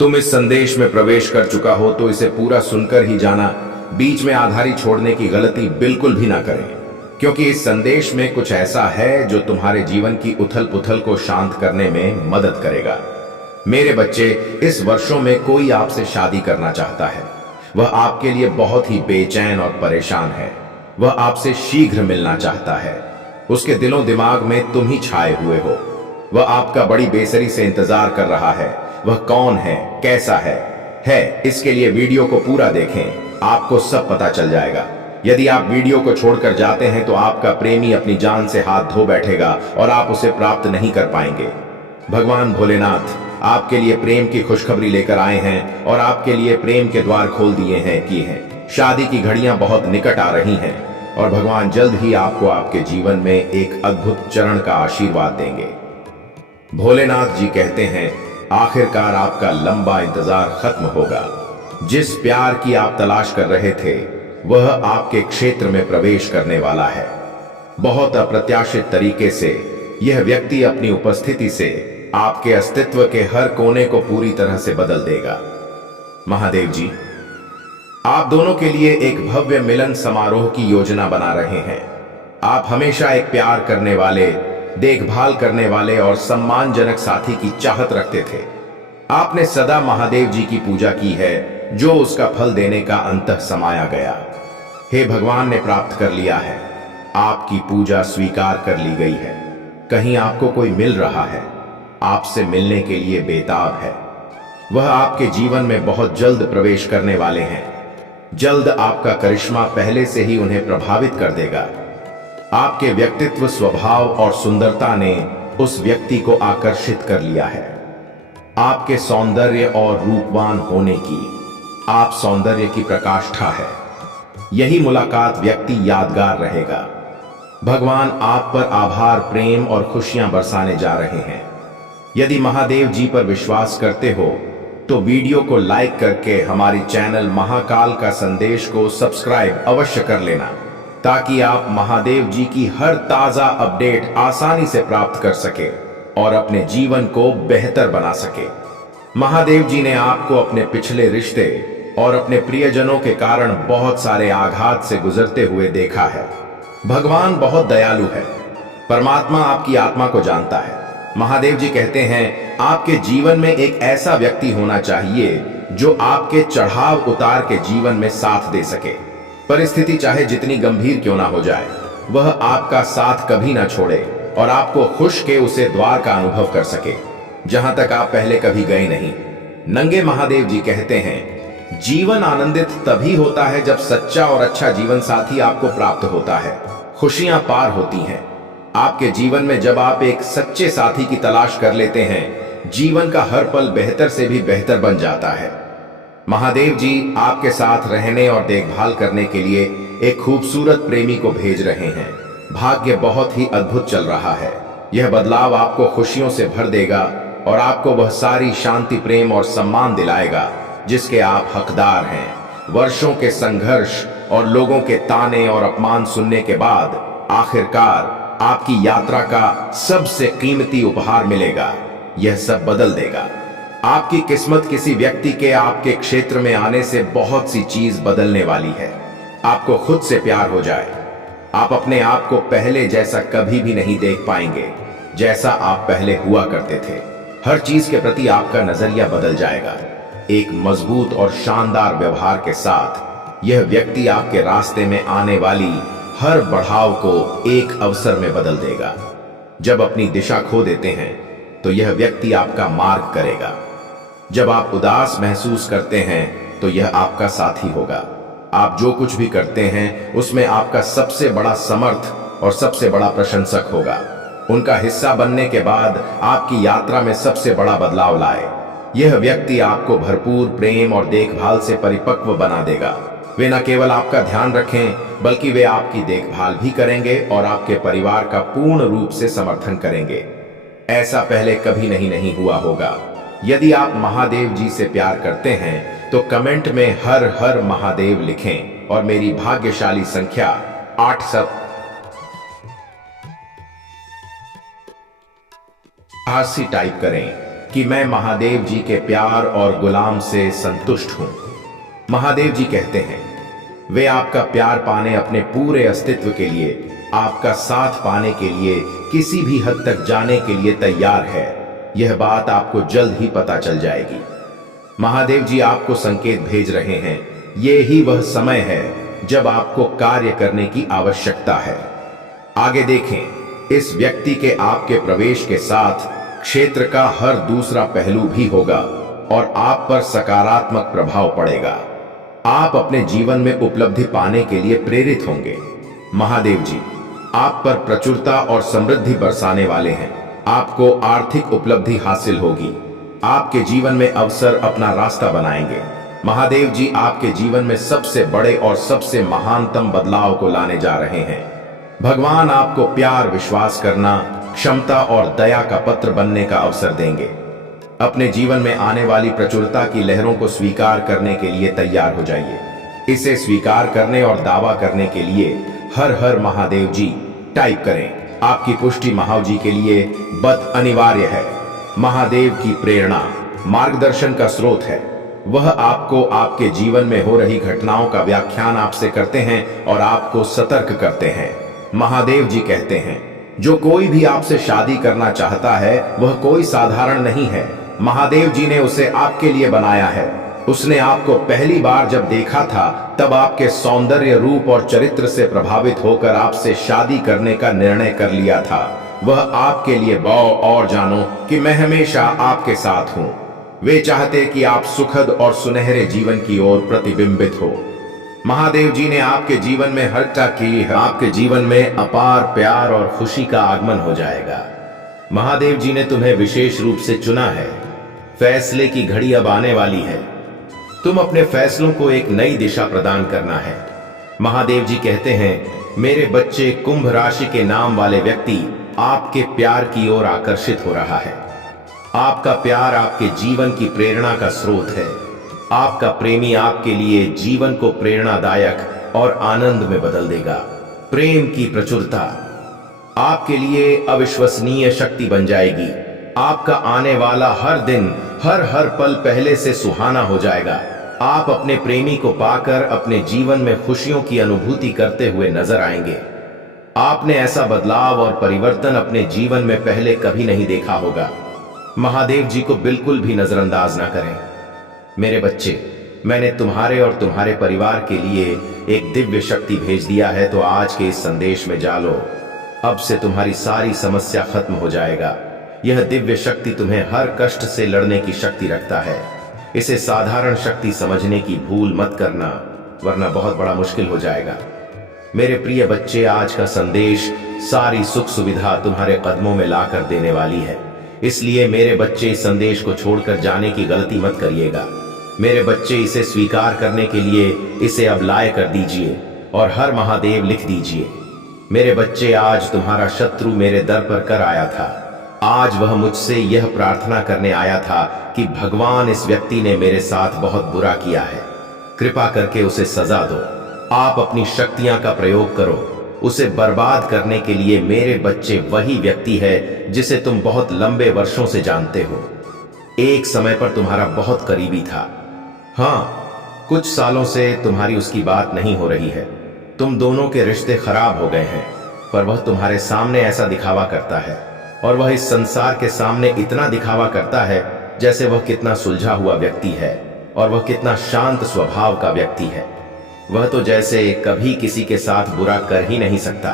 तुम इस संदेश में प्रवेश कर चुका हो तो इसे पूरा सुनकर ही जाना। बीच में आधारी छोड़ने की गलती बिल्कुल भी ना करें, क्योंकि इस संदेश में कुछ ऐसा है जो तुम्हारे जीवन की उथल पुथल को शांत करने में मदद करेगा। मेरे बच्चे, इस वर्षों में कोई आपसे शादी करना चाहता है। वह आपके लिए बहुत ही बेचैन और परेशान है। वह आपसे शीघ्र मिलना चाहता है। उसके दिलों दिमाग में तुम ही छाए हुए हो। वह आपका बड़ी बेसब्री से इंतजार कर रहा है। वह कौन है, कैसा है इसके लिए वीडियो को पूरा देखें, आपको सब पता चल जाएगा। यदि आप वीडियो को छोड़कर जाते हैं तो आपका प्रेमी अपनी जान से हाथ धो बैठेगा और आप उसे प्राप्त नहीं कर पाएंगे। भगवान भोलेनाथ आपके लिए प्रेम की खुशखबरी लेकर आए हैं और आपके लिए प्रेम के द्वार खोल दिए हैं। शादी की घड़ियां बहुत निकट आ रही हैं और भगवान जल्द ही आपको आपके जीवन में एक अद्भुत चरण का आशीर्वाद देंगे। भोलेनाथ जी कहते हैं, आखिरकार आपका लंबा इंतजार खत्म होगा। जिस प्यार की आप तलाश कर रहे थे वह आपके क्षेत्र में प्रवेश करने वाला है। बहुत अप्रत्याशित तरीके से यह व्यक्ति अपनी उपस्थिति से आपके अस्तित्व के हर कोने को पूरी तरह से बदल देगा। महादेव जी आप दोनों के लिए एक भव्य मिलन समारोह की योजना बना रहे हैं। आप हमेशा एक प्यार करने वाले, देखभाल करने वाले और सम्मानजनक साथी की चाहत रखते थे। आपने सदा महादेव जी की पूजा की है, जो उसका फल देने का अंतः समाया गया। हे भगवान ने प्राप्त कर लिया है। आपकी पूजा स्वीकार कर ली गई है। कहीं आपको कोई मिल रहा है, आपसे मिलने के लिए बेताब है। वह आपके जीवन में बहुत जल्द प्रवेश करने वाले हैं। जल्द आपका करिश्मा पहले से ही उन्हें प्रभावित कर देगा। आपके व्यक्तित्व, स्वभाव और सुंदरता ने उस व्यक्ति को आकर्षित कर लिया है। आपके सौंदर्य और रूपवान होने की, आप सौंदर्य की प्रकाष्ठा है। यही मुलाकात व्यक्ति यादगार रहेगा। भगवान आप पर आभार, प्रेम और खुशियां बरसाने जा रहे हैं। यदि महादेव जी पर विश्वास करते हो तो वीडियो को लाइक करके हमारी चैनल महाकाल का संदेश को सब्सक्राइब अवश्य कर लेना, ताकि आप महादेव जी की हर ताजा अपडेट आसानी से प्राप्त कर सके और अपने जीवन को बेहतर बना सके। महादेव जी ने आपको अपने पिछले रिश्ते और अपने प्रियजनों के कारण बहुत सारे आघात से गुजरते हुए देखा है। भगवान बहुत दयालु है। परमात्मा आपकी आत्मा को जानता है। महादेव जी कहते हैं, आपके जीवन में एक ऐसा व्यक्ति होना चाहिए जो आपके चढ़ाव उतार के जीवन में साथ दे सके। परिस्थिति चाहे जितनी गंभीर क्यों ना हो जाए, वह आपका साथ कभी ना छोड़े और आपको खुश के उसे द्वार का अनुभव कर सके जहां तक आप पहले कभी गए नहीं। नंगे महादेव जी कहते हैं, जीवन आनंदित तभी होता है जब सच्चा और अच्छा जीवन साथी आपको प्राप्त होता है। खुशियां पार होती हैं आपके जीवन में जब आप एक सच्चे साथी की तलाश कर लेते हैं। जीवन का हर पल बेहतर से भी बेहतर बन जाता है। महादेव जी आपके साथ रहने और देखभाल करने के लिए एक खूबसूरत प्रेमी को भेज रहे हैं। भाग्य बहुत ही अद्भुत चल रहा है। यह बदलाव आपको खुशियों से भर देगा और आपको वह सारी शांति, प्रेम और सम्मान दिलाएगा जिसके आप हकदार हैं। वर्षों के संघर्ष और लोगों के ताने और अपमान सुनने के बाद आखिरकार आपकी यात्रा का सबसे कीमती उपहार मिलेगा। यह सब बदल देगा। आपकी किस्मत किसी व्यक्ति के आपके क्षेत्र में आने से बहुत सी चीज बदलने वाली है। आपको खुद से प्यार हो जाए। आप अपने आप को पहले जैसा कभी भी नहीं देख पाएंगे जैसा आप पहले हुआ करते थे। हर चीज के प्रति आपका नजरिया बदल जाएगा। एक मजबूत और शानदार व्यवहार के साथ यह व्यक्ति आपके रास्ते में आने वाली हर बढ़ाव को एक अवसर में बदल देगा। जब अपनी दिशा खो देते हैं तो यह व्यक्ति आपका मार्ग करेगा। जब आप उदास महसूस करते हैं तो यह आपका साथी होगा। आप जो कुछ भी करते हैं उसमें आपका सबसे बड़ा समर्थ और सबसे बड़ा प्रशंसक होगा। उनका हिस्सा बनने के बाद आपकी यात्रा में सबसे बड़ा बदलाव लाए। यह व्यक्ति आपको भरपूर प्रेम और देखभाल से परिपक्व बना देगा। वे न केवल आपका ध्यान रखें बल्कि वे आपकी देखभाल भी करेंगे और आपके परिवार का पूर्ण रूप से समर्थन करेंगे। ऐसा पहले कभी नहीं हुआ होगा। यदि आप महादेव जी से प्यार करते हैं तो कमेंट में हर हर महादेव लिखें और मेरी भाग्यशाली संख्या 880 टाइप करें। कि मैं महादेव जी के प्यार और गुलाम से संतुष्ट हूं। महादेव जी कहते हैं वे आपका प्यार पाने, अपने पूरे अस्तित्व के लिए, आपका साथ पाने के लिए, किसी भी हद तक जाने के लिए तैयार है। यह बात आपको जल्द ही पता चल जाएगी। महादेव जी आपको संकेत भेज रहे हैं। ये ही वह समय है जब आपको कार्य करने की आवश्यकता है। आगे देखें, इस व्यक्ति के आपके प्रवेश के साथ क्षेत्र का हर दूसरा पहलू भी होगा और आप पर सकारात्मक प्रभाव पड़ेगा। आप अपने जीवन में उपलब्धि पाने के लिए प्रेरित होंगे। महादेव जी आप पर प्रचुरता और समृद्धि बरसाने वाले हैं। आपको आर्थिक उपलब्धि हासिल होगी। आपके जीवन में अवसर अपना रास्ता बनाएंगे। महादेव जी आपके जीवन में सबसे बड़े और सबसे महानतम बदलाव को लाने जा रहे हैं। भगवान आपको प्यार, विश्वास करना, क्षमता और दया का पत्र बनने का अवसर देंगे। अपने जीवन में आने वाली प्रचुरता की लहरों को स्वीकार करने के लिए तैयार हो जाइए। इसे स्वीकार करने और दावा करने के लिए हर हर महादेव जी टाइप करें। आपकी पुष्टि महादेव जी के लिए बद अनिवार्य है। महादेव की प्रेरणा मार्गदर्शन का स्रोत है। वह आपको आपके जीवन में हो रही घटनाओं का व्याख्यान आपसे करते हैं और आपको सतर्क करते हैं। महादेव जी कहते हैं जो कोई भी आपसे शादी करना चाहता है वह कोई साधारण नहीं है। महादेव जी ने उसे आपके लिए बनाया है। उसने आपको पहली बार जब देखा था तब आपके सौंदर्य, रूप और चरित्र से प्रभावित होकर आपसे शादी करने का निर्णय कर लिया था। वह आपके लिए बाओ और जानो कि मैं हमेशा आपके साथ हूं। वे चाहते कि आप सुखद और सुनहरे जीवन की ओर प्रतिबिंबित हो। महादेव जी ने आपके जीवन में हत्या की है। आपके जीवन में अपार प्यार और खुशी का आगमन हो जाएगा। महादेव जी ने तुम्हें विशेष रूप से चुना है। फैसले की घड़ी अब आने वाली है। तुम अपने फैसलों को एक नई दिशा प्रदान करना है। महादेव जी कहते हैं मेरे बच्चे, कुंभ राशि के नाम वाले व्यक्ति आपके प्यार की ओर आकर्षित हो रहा है। आपका प्यार आपके जीवन की प्रेरणा का स्रोत है। आपका प्रेमी आपके लिए जीवन को प्रेरणादायक और आनंद में बदल देगा। प्रेम की प्रचुरता आपके लिए अविश्वसनीय शक्ति बन जाएगी। आपका आने वाला हर दिन, हर हर पल पहले से सुहाना हो जाएगा। आप अपने प्रेमी को पाकर अपने जीवन में खुशियों की अनुभूति करते हुए नजर आएंगे। आपने ऐसा बदलाव और परिवर्तन अपने जीवन में पहले कभी नहीं देखा होगा। महादेव जी को बिल्कुल भी नजरअंदाज ना करें। मेरे बच्चे, मैंने तुम्हारे और तुम्हारे परिवार के लिए एक दिव्य शक्ति भेज दिया है, तो आज के इस संदेश में जा लो। अब से तुम्हारी सारी समस्या खत्म हो जाएगा। यह दिव्य शक्ति तुम्हें हर कष्ट से लड़ने की शक्ति रखता है। इसे साधारण शक्ति समझने की भूल मत करना, वरना बहुत बड़ा मुश्किल हो जाएगा। मेरे प्रिय बच्चे, आज का संदेश सारी सुख सुविधा तुम्हारे कदमों में लाकर देने वाली है। इसलिए मेरे बच्चे, इस संदेश को छोड़कर जाने की गलती मत करिएगा। मेरे बच्चे, इसे स्वीकार करने के लिए इसे अब लाए कर दीजिए और हर महादेव लिख दीजिए। मेरे बच्चे, आज तुम्हारा शत्रु मेरे दर पर कर आया था। आज वह मुझसे यह प्रार्थना करने आया था कि भगवान, इस व्यक्ति ने मेरे साथ बहुत बुरा किया है, कृपा करके उसे सजा दो। आप अपनी शक्तियां का प्रयोग करो। उसे बर्बाद करने के लिए मेरे बच्चे वही व्यक्ति है जिसे तुम बहुत लंबे वर्षों से जानते हो। एक समय पर तुम्हारा बहुत करीबी था। हाँ, कुछ सालों से तुम्हारी उसकी बात नहीं हो रही है। तुम दोनों के रिश्ते खराब हो गए हैं, पर वह तुम्हारे सामने ऐसा दिखावा करता है और वह इस संसार के सामने इतना दिखावा करता है जैसे वह कितना सुलझा हुआ व्यक्ति है और वह कितना शांत स्वभाव का व्यक्ति है। वह तो जैसे कभी किसी के साथ बुरा कर ही नहीं सकता।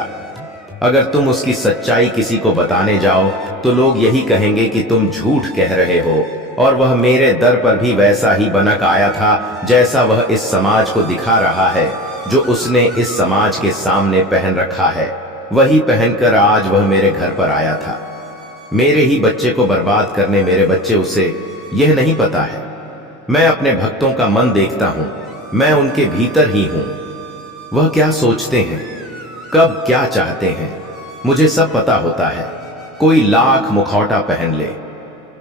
अगर तुम उसकी सच्चाई किसी को बताने जाओ तो लोग यही कहेंगे कि तुम झूठ कह रहे हो, और वह मेरे दर पर भी वैसा ही बनक आया था जैसा वह इस समाज को दिखा रहा है। जो उसने इस समाज के सामने पहन रखा है वही पहनकर आज वह मेरे घर पर आया था, मेरे ही बच्चे को बर्बाद करने। मेरे बच्चे, उसे यह नहीं पता है। मैं अपने भक्तों का मन देखता हूं, मैं उनके भीतर ही हूं। वह क्या सोचते हैं, कब क्या चाहते हैं, मुझे सब पता होता है। कोई लाख मुखौटा पहन ले,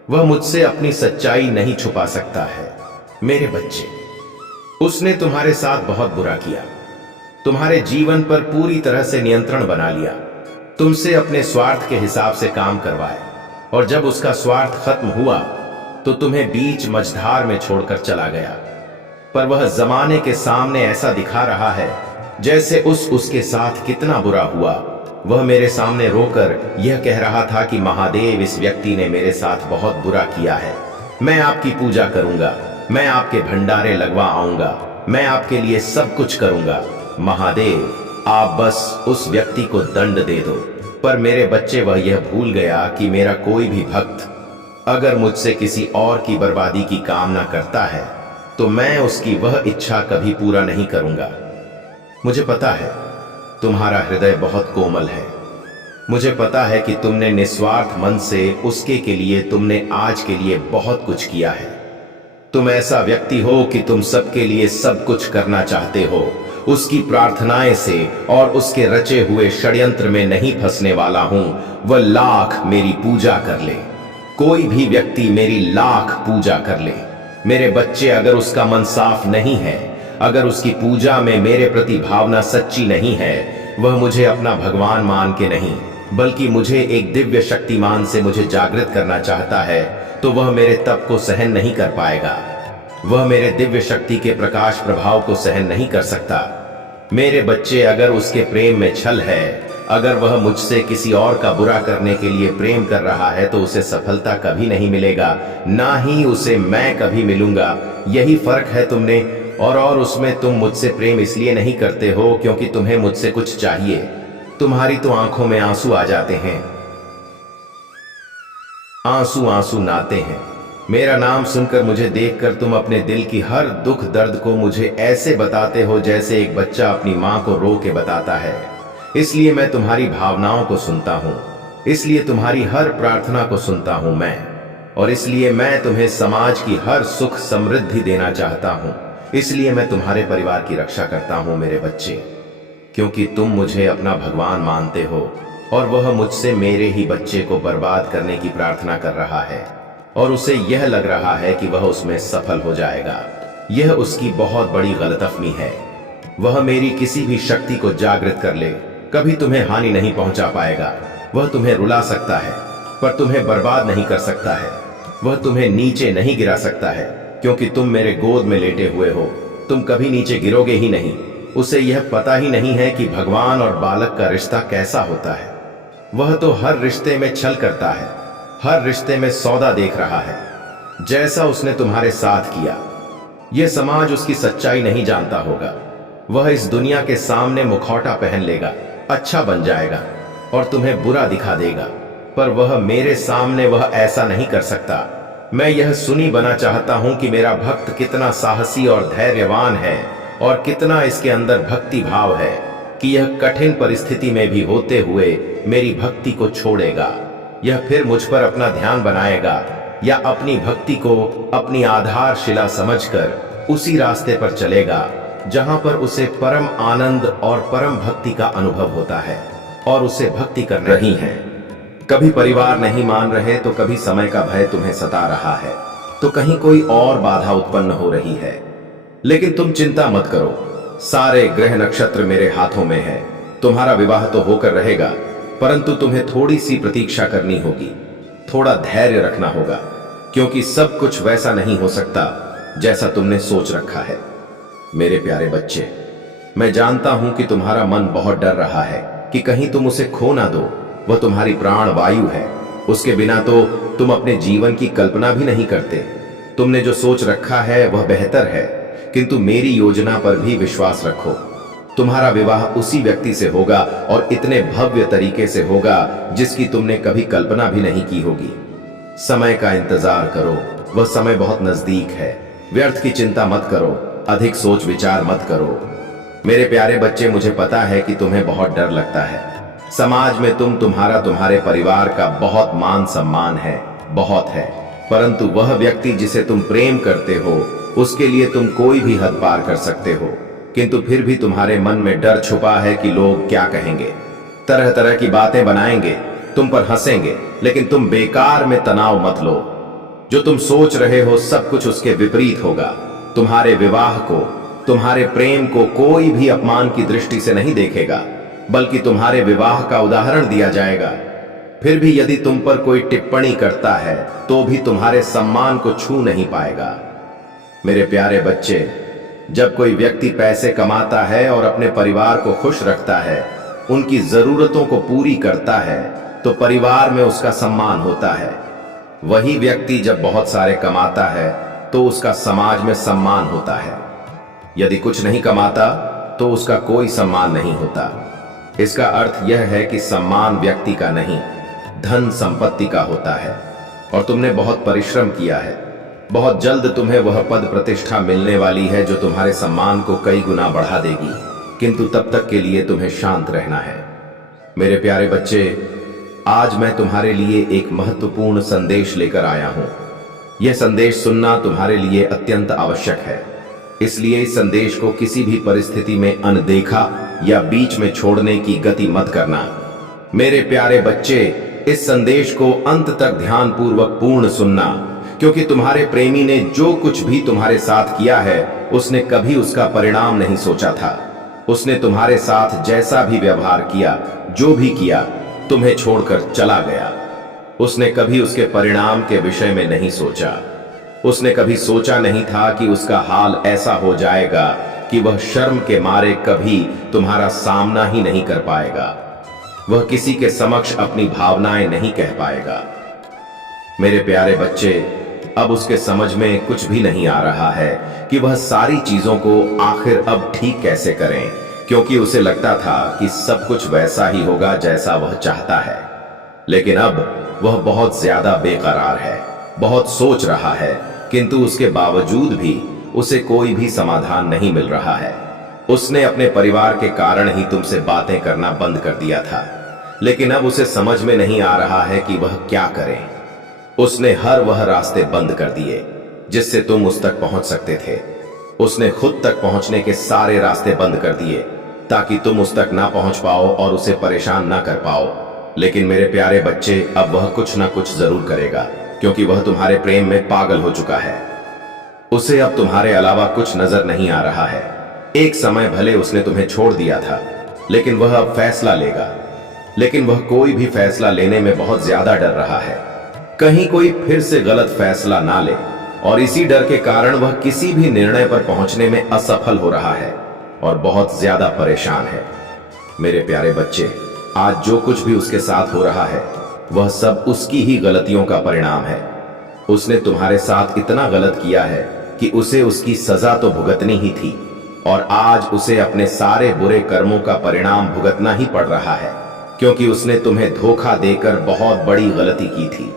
वह मुझसे अपनी सच्चाई नहीं छुपा सकता है। मेरे बच्चे, उसने तुम्हारे साथ बहुत बुरा किया, तुम्हारे जीवन पर पूरी तरह से नियंत्रण बना लिया, तुमसे अपने स्वार्थ के हिसाब से काम करवाए, और जब उसका स्वार्थ खत्म हुआ तो तुम्हें बीच मझधार में छोड़कर चला गया। पर वह जमाने के सामने ऐसा दिखा रहा है जैसे उसके साथ कितना बुरा हुआ। वह मेरे सामने रोकर यह कह रहा था कि महादेव, इस व्यक्ति ने मेरे साथ बहुत बुरा किया है। मैं आपकी पूजा करूंगा, मैं आपके भंडारे लगवा आऊंगा, मैं आपके लिए सब कुछ करूंगा। महादेव, आप बस उस व्यक्ति को दंड दे दो। पर मेरे बच्चे, वह यह भूल गया कि मेरा कोई भी भक्त अगर मुझसे किसी और की बर्बादी की कामना करता है तो मैं उसकी वह इच्छा कभी पूरा नहीं करूंगा। मुझे पता है तुम्हारा हृदय बहुत कोमल है। मुझे पता है कि तुमने निस्वार्थ मन से उसके के लिए, तुमने आज के लिए बहुत कुछ किया है। तुम ऐसा व्यक्ति हो कि तुम सबके लिए सब कुछ करना चाहते हो। उसकी प्रार्थनाएं से और उसके रचे हुए षड्यंत्र में नहीं फंसने वाला हूं। वह लाख मेरी पूजा कर ले, कोई भी व्यक्ति मेरी लाख पूजा कर ले। मेरे बच्चे, अगर उसका मन साफ नहीं है, अगर उसकी पूजा में मेरे प्रति भावना सच्ची नहीं है, वह मुझे अपना भगवान मान के नहीं बल्कि मुझे एक दिव्य शक्तिमान से मुझे जागृत करना चाहता है, तो वह मेरे तप को सहन नहीं कर पाएगा। वह मेरे दिव्य शक्ति के प्रकाश प्रभाव को सहन नहीं कर सकता। मेरे बच्चे, अगर उसके प्रेम में छल है, अगर वह मुझसे किसी और का बुरा करने के लिए प्रेम कर रहा है, तो उसे सफलता कभी नहीं मिलेगा, ना ही उसे मैं कभी मिलूंगा। यही फर्क है तुमने और उसमें। तुम मुझसे प्रेम इसलिए नहीं करते हो क्योंकि तुम्हें मुझसे कुछ चाहिए। तुम्हारी तो आंखों में आंसू आ जाते हैं, आंसू आंसू नाते हैं। मेरा नाम सुनकर, मुझे देखकर तुम अपने दिल की हर दुख दर्द को मुझे ऐसे बताते हो जैसे एक बच्चा अपनी मां को रो के बताता है। इसलिए मैं तुम्हारी भावनाओं को सुनता हूं, इसलिए तुम्हारी हर प्रार्थना को सुनता हूं मैं, और इसलिए मैं तुम्हें समाज की हर सुख समृद्धि देना चाहता हूं। इसलिए मैं तुम्हारे परिवार की रक्षा करता हूं मेरे बच्चे, क्योंकि तुम मुझे अपना भगवान मानते हो और वह मुझसे मेरे ही बच्चे को बर्बाद करने की प्रार्थना कर रहा है, और उसे यह लग रहा है कि वह उसमें सफल हो जाएगा। यह उसकी बहुत बड़ी गलतफहमी है। वह मेरी किसी भी शक्ति को जागृत कर ले, कभी तुम्हें हानि नहीं पहुंचा पाएगा। वह तुम्हें रुला सकता है पर तुम्हें बर्बाद नहीं कर सकता है। वह तुम्हें नीचे नहीं गिरा सकता है, क्योंकि तुम मेरे गोद में लेटे हुए हो। तुम कभी नीचे गिरोगे ही नहीं। उसे यह पता ही नहीं है कि भगवान और बालक का रिश्ता कैसा होता है। वह तो हर रिश्ते में छल करता है, हर रिश्ते में सौदा देख रहा है, जैसा उसने तुम्हारे साथ किया। यह समाज उसकी सच्चाई नहीं जानता होगा। वह इस दुनिया के सामने मुखौटा पहन लेगा, अच्छा बन जाएगा और तुम्हें बुरा दिखा देगा, पर वह मेरे सामने वह ऐसा नहीं कर सकता। मैं यह सुनी बना चाहता हूं कि मेरा भक्त कितना साहसी और धैर्यवान है और कितना इसके अंदर भक्ति भाव है कि यह कठिन परिस्थिति में भी होते हुए मेरी भक्ति को छोड़ेगा। यह फिर मुझ पर अपना ध्यान बनाएगा या अपनी भक्ति को अपनी आधारशिला समझकर उसी रास्ते पर चलेगा जहां पर उसे परम आनंद और परम भक्ति का अनुभव होता है और उसे भक्ति कर रही है। कभी परिवार नहीं मान रहे तो कभी समय का भय तुम्हें सता रहा है, तो कहीं कोई और बाधा उत्पन्न हो रही है। लेकिन तुम चिंता मत करो, सारे ग्रह नक्षत्र मेरे हाथों में है। तुम्हारा विवाह तो होकर रहेगा, परंतु तुम्हें थोड़ी सी प्रतीक्षा करनी होगी, थोड़ा धैर्य रखना होगा, क्योंकि सब कुछ वैसा नहीं हो सकता जैसा तुमने सोच रखा है। मेरे प्यारे बच्चे, मैं जानता हूं कि तुम्हारा मन बहुत डर रहा है कि कहीं तुम उसे खो ना दो। वह तुम्हारी प्राण वायु है, उसके बिना तो तुम अपने जीवन की कल्पना भी नहीं करते। तुमने जो सोच रखा है वह बेहतर है, किंतु मेरी योजना पर भी विश्वास रखो। तुम्हारा विवाह उसी व्यक्ति से होगा और इतने भव्य तरीके से होगा जिसकी तुमने कभी कल्पना भी नहीं की होगी। समय का इंतजार करो, वह समय बहुत नजदीक है। व्यर्थ की चिंता मत करो, अधिक सोच विचार मत करो। मेरे प्यारे बच्चे, मुझे पता है कि तुम्हें बहुत डर लगता है। समाज में तुम्हारे परिवार का बहुत मान सम्मान है, बहुत है, परंतु वह व्यक्ति जिसे तुम प्रेम करते हो उसके लिए तुम कोई भी हद पार कर सकते हो, किंतु फिर भी तुम्हारे मन में डर छुपा है कि लोग क्या कहेंगे। तरह तरह की बातें बनाएंगे, तुम पर हंसेंगे, लेकिन तुम बेकार में तनाव मत लो। जो तुम सोच रहे हो सब कुछ उसके विपरीत होगा। तुम्हारे विवाह को, तुम्हारे प्रेम को कोई भी अपमान की दृष्टि से नहीं देखेगा, बल्कि तुम्हारे विवाह का उदाहरण दिया जाएगा। फिर भी यदि तुम पर कोई टिप्पणी करता है तो भी तुम्हारे सम्मान को छू नहीं पाएगा। मेरे प्यारे बच्चे, जब कोई व्यक्ति पैसे कमाता है और अपने परिवार को खुश रखता है, उनकी जरूरतों को पूरी करता है, तो परिवार में उसका सम्मान होता है। वही व्यक्ति जब बहुत सारे कमाता है तो उसका समाज में सम्मान होता है। यदि कुछ नहीं कमाता तो उसका कोई सम्मान नहीं होता। इसका अर्थ यह है कि सम्मान व्यक्ति का नहीं, धन संपत्ति का होता है। और तुमने बहुत परिश्रम किया है, बहुत जल्द तुम्हें वह पद प्रतिष्ठा मिलने वाली है जो तुम्हारे सम्मान को कई गुना बढ़ा देगी, किंतु तब तक के लिए तुम्हें शांत रहना है। मेरे प्यारे बच्चे, आज मैं तुम्हारे लिए एक महत्वपूर्ण संदेश लेकर आया हूं। यह संदेश सुनना तुम्हारे लिए अत्यंत आवश्यक है, इसलिए इस संदेश को किसी भी परिस्थिति में अनदेखा या बीच में छोड़ने की गति मत करना। मेरे प्यारे बच्चे, इस संदेश को अंत तक ध्यानपूर्वक पूर्ण सुनना, क्योंकि तुम्हारे प्रेमी ने जो कुछ भी तुम्हारे साथ किया है उसने कभी उसका परिणाम नहीं सोचा था। उसने तुम्हारे साथ जैसा भी व्यवहार किया, जो भी किया, तुम्हें छोड़कर चला गया। उसने कभी उसके परिणाम के विषय में नहीं सोचा। उसने कभी सोचा नहीं था कि उसका हाल ऐसा हो जाएगा कि वह शर्म के मारे कभी तुम्हारा सामना ही नहीं कर पाएगा। वह किसी के समक्ष अपनी भावनाएं नहीं कह पाएगा। मेरे प्यारे बच्चे, अब उसके समझ में कुछ भी नहीं आ रहा है कि वह सारी चीजों को आखिर अब ठीक कैसे करें, क्योंकि उसे लगता था कि सब कुछ वैसा ही होगा जैसा वह चाहता है। लेकिन अब वह बहुत ज्यादा बेकरार है, बहुत सोच रहा है, किंतु उसके बावजूद भी उसे कोई भी समाधान नहीं मिल रहा है। उसने अपने परिवार के कारण ही तुमसे बातें करना बंद कर दिया था, लेकिन अब उसे समझ में नहीं आ रहा है कि वह क्या करे। उसने हर वह रास्ते बंद कर दिए जिससे तुम उस तक पहुंच सकते थे। उसने खुद तक पहुंचने के सारे रास्ते बंद कर दिए ताकि तुम उस तक ना पहुंच पाओ और उसे परेशान ना कर पाओ। लेकिन मेरे प्यारे बच्चे, अब वह कुछ ना कुछ जरूर करेगा, क्योंकि वह तुम्हारे प्रेम में पागल हो चुका है। उसे अब तुम्हारे अलावा कुछ नजर नहीं आ रहा है। एक समय भले उसने तुम्हें छोड़ दिया था, लेकिन वह अब फैसला लेगा। लेकिन वह कोई भी फैसला लेने में बहुत ज्यादा डर रहा है, कहीं कोई फिर से गलत फैसला ना ले, और इसी डर के कारण वह किसी भी निर्णय पर पहुंचने में असफल हो रहा है और बहुत ज्यादा परेशान है। मेरे प्यारे बच्चे, आज जो कुछ भी उसके साथ हो रहा है वह सब उसकी ही गलतियों का परिणाम है। उसने तुम्हारे साथ इतना गलत किया है कि उसे उसकी सजा तो भुगतनी ही थी, और आज उसे अपने सारे बुरे कर्मों का परिणाम भुगतना ही पड़ रहा है, क्योंकि उसने तुम्हें धोखा देकर बहुत बड़ी गलती की थी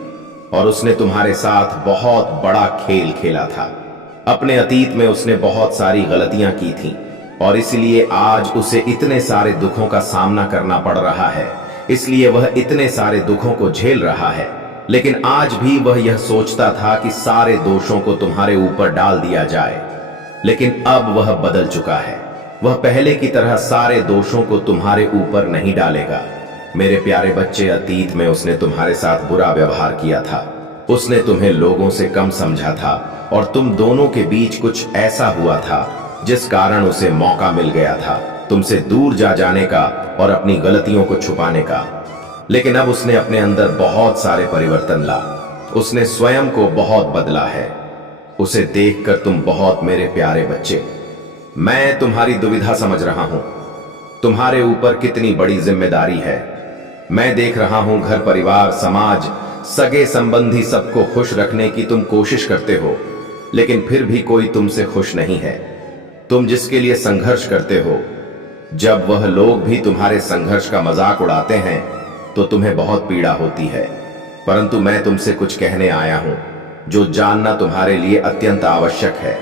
और उसने तुम्हारे साथ बहुत बड़ा खेल खेला था। अपने अतीत में उसने बहुत सारी गलतियां की थी और इसलिए आज उसे इतने सारे दुखों का सामना करना पड़ रहा है। इसलिए वह इतने सारे दुखों को झेल रहा है। लेकिन आज भी वह यह सोचता था कि सारे दोषों को तुम्हारे ऊपर डाल दिया जाए, लेकिन अब वह बदल चुका है। वह पहले की तरह सारे दोषों को तुम्हारे ऊपर नहीं डालेगा। मेरे प्यारे बच्चे, अतीत में उसने तुम्हारे साथ बुरा व्यवहार किया था। उसने तुम्हें लोगों से कम समझा था और तुम दोनों के बीच कुछ ऐसा हुआ था जिस कारण उसे मौका मिल गया था तुमसे दूर जा जाने का और अपनी गलतियों को छुपाने का। लेकिन अब उसने अपने अंदर बहुत सारे परिवर्तन ला। उसने स्वयं को बहुत बदला है। उसे देखकर तुम बहुत, मेरे प्यारे बच्चे, मैं तुम्हारी दुविधा समझ रहा हूं। तुम्हारे ऊपर कितनी बड़ी जिम्मेदारी है। मैं देख रहा हूं घर परिवार, समाज, सगे संबंधी सबको खुश रखने की तुम कोशिश करते हो, लेकिन फिर भी कोई तुमसे खुश नहीं है। तुम जिसके लिए संघर्ष करते हो, जब वह लोग भी तुम्हारे संघर्ष का मजाक उड़ाते हैं तो तुम्हें बहुत पीड़ा होती है। परंतु मैं तुमसे कुछ कहने आया हूं जो जानना तुम्हारे लिए अत्यंत आवश्यक है।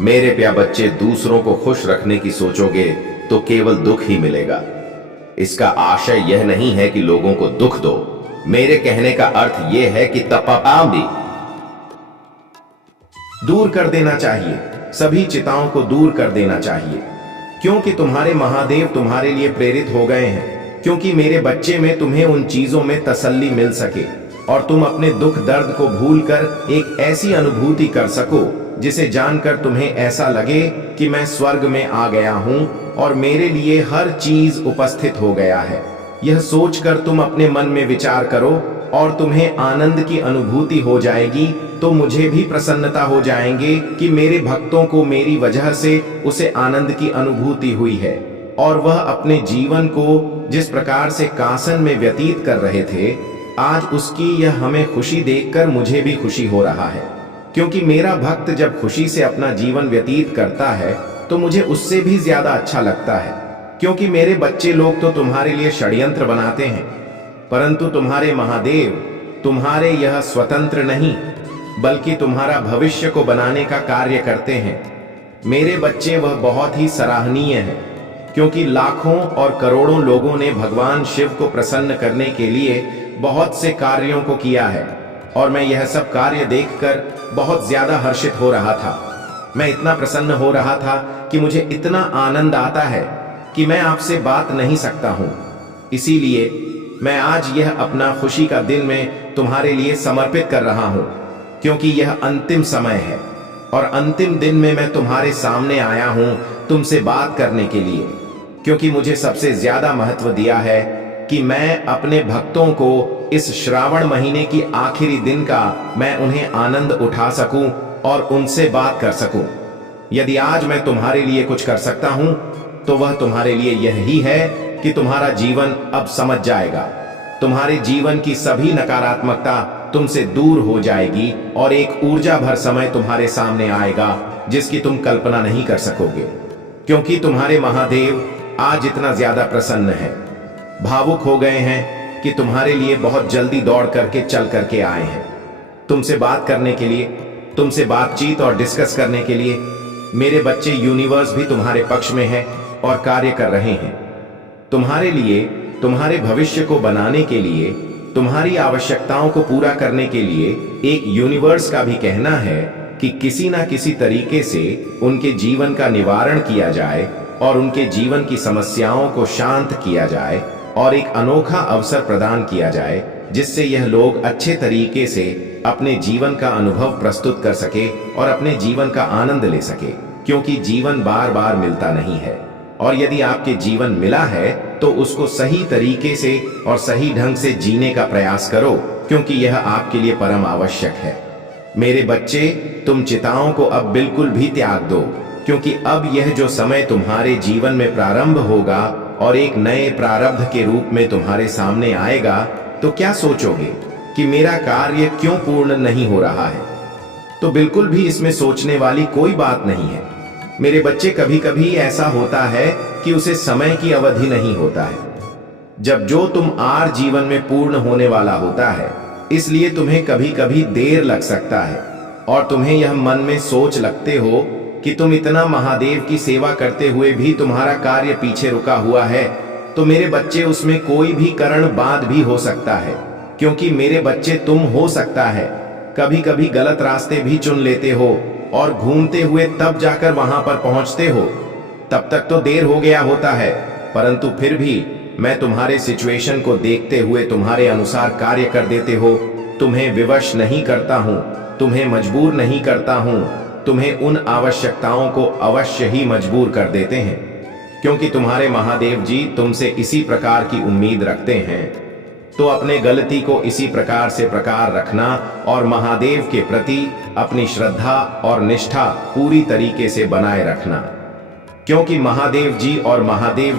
मेरे प्यारे बच्चे, दूसरों को खुश रखने की सोचोगे तो केवल दुख ही मिलेगा। इसका आशय यह नहीं है कि लोगों को दुख दो। मेरे कहने का अर्थ यह है कि तपाम भी दूर कर देना चाहिए। सभी चिताओं को दूर कर देना चाहिए, क्योंकि तुम्हारे महादेव तुम्हारे लिए प्रेरित हो गए हैं। क्योंकि मेरे बच्चे में तुम्हें उन चीजों में तसल्ली मिल सके और तुम अपने दुख दर्द को भूलकर एक ऐसी अनुभूति कर सको जिसे जानकर तुम्हें ऐसा लगे कि मैं स्वर्ग में आ गया हूं और मेरे लिए हर चीज उपस्थित हो गया है। यह सोचकर तुम अपने मन में विचार करो और तुम्हें आनंद की अनुभूति हो जाएगी, तो मुझे भी प्रसन्नता हो जाएंगे कि मेरे भक्तों को मेरी वजह से उसे आनंद की अनुभूति हुई है, और वह अपने जीवन को जिस प्रकार से कासन में व्यतीत कर रहे थे, आज उसकी यह हमें खुशी देखकर मुझे भी खुशी हो रहा है। क्योंकि मेरा भक्त जब खुशी से अपना जीवन व्यतीत करता है तो मुझे उससे भी ज्यादा अच्छा लगता है। क्योंकि मेरे बच्चे लोग तो तुम्हारे लिए षड्यंत्र बनाते हैं, परंतु तुम्हारे महादेव तुम्हारे यह स्वतंत्र नहीं बल्कि तुम्हारा भविष्य को बनाने का कार्य करते हैं। मेरे बच्चे वह बहुत ही सराहनीय है, क्योंकि लाखों और करोड़ों लोगों ने भगवान शिव को प्रसन्न करने के लिए बहुत से कार्यों को किया है, और मैं यह सब कार्य देखकर बहुत ज्यादा हर्षित हो रहा था। मैं इतना प्रसन्न हो रहा था कि मुझे इतना आनंद आता है कि मैं आपसे बात नहीं सकता हूं। इसीलिए मैं आज यह अपना खुशी का दिन में तुम्हारे लिए समर्पित कर रहा हूं, क्योंकि यह अंतिम समय है और अंतिम दिन में मैं तुम्हारे सामने आया हूं तुमसे बात करने के लिए। क्योंकि मुझे सबसे ज्यादा महत्व दिया है कि मैं अपने भक्तों को इस श्रावण महीने की आखिरी दिन का मैं उन्हें आनंद उठा सकूं और उनसे बात कर सकूं। यदि आज मैं तुम्हारे लिए कुछ कर सकता हूं तो वह तुम्हारे लिए यही है कि तुम्हारा जीवन अब समझ जाएगा। तुम्हारे जीवन की सभी नकारात्मकता तुमसे दूर हो जाएगी और एक ऊर्जा भर समय तुम्हारे सामने आएगा जिसकी तुम कल्पना नहीं कर सकोगे। क्योंकि तुम्हारे महादेव आज इतना ज्यादा प्रसन्न है, भावुक हो गए हैं कि तुम्हारे लिए बहुत जल्दी दौड़ करके चल करके आए हैं तुमसे बात करने के लिए, तुमसे बातचीत और डिस्कस करने के लिए। मेरे बच्चे यूनिवर्स भी तुम्हारे पक्ष में है और कार्य कर रहे हैं तुम्हारे लिए, तुम्हारे भविष्य को बनाने के लिए, तुम्हारी आवश्यकताओं को पूरा करने के लिए। एक यूनिवर्स का भी कहना है कि किसी ना किसी तरीके से उनके जीवन का निवारण किया जाए और उनके जीवन की समस्याओं को शांत किया जाए और एक अनोखा अवसर प्रदान किया जाए जिससे यह लोग अच्छे तरीके से अपने जीवन का अनुभव प्रस्तुत कर सके और अपने जीवन का आनंद ले सके। क्योंकि जीवन बार बार मिलता नहीं है, और यदि आपके जीवन मिला है तो उसको सही तरीके से और सही ढंग से जीने का प्रयास करो, क्योंकि यह आपके लिए परम आवश्यक है। मेरे बच्चे, तुम चिताओं को अब बिल्कुल भी त्याग दो, क्योंकि अब यह जो समय तुम्हारे जीवन में प्रारंभ होगा और एक नए प्रारब्ध के रूप में तुम्हारे सामने आएगा, तो क्या सोचोगे कि मेरा कार्य क्यों पूर्ण नहीं हो रहा है? तो बिल्कुल भी इसमें सोचने वाली कोई बात नहीं है। मेरे बच्चे, कभी कभी ऐसा होता है कि उसे समय की अवधि नहीं होता है, जब जो तुम आर जीवन में पूर्ण होने वाला होता है, इसलिए तुम्हें कभी कभी देर लग सकता है और तुम्हें यह मन में सोच लगते हो कि तुम इतना महादेव की सेवा करते हुए भी तुम्हारा कार्य पीछे रुका हुआ है। तो मेरे बच्चे, उसमें कोई भी कारण बात भी हो सकता है, क्योंकि मेरे बच्चे, तुम हो सकता है कभी कभी गलत रास्ते भी चुन लेते हो और घूमते हुए तब जाकर वहां पर पहुंचते हो। तब तक तो देर हो गया होता है, परंतु फिर भी मैं तुम्हारे सिचुएशन को देखते हुए तुम्हारे अनुसार कार्य कर देते हो। तुम्हें विवश नहीं करता हूं, तुम्हें मजबूर नहीं करता हूं, तुम्हें उन आवश्यकताओं को अवश्य ही मजबूर कर देते हैं, क्योंकि तुम्हारे महादेव जी तुमसे इसी प्रकार की उम्मीद रखते हैं। तो अपने गलती को इसी प्रकार से प्रकार रखना और महादेव के प्रति अपनी श्रद्धा और निष्ठा पूरी तरीके से बनाए रखना, क्योंकि महादेव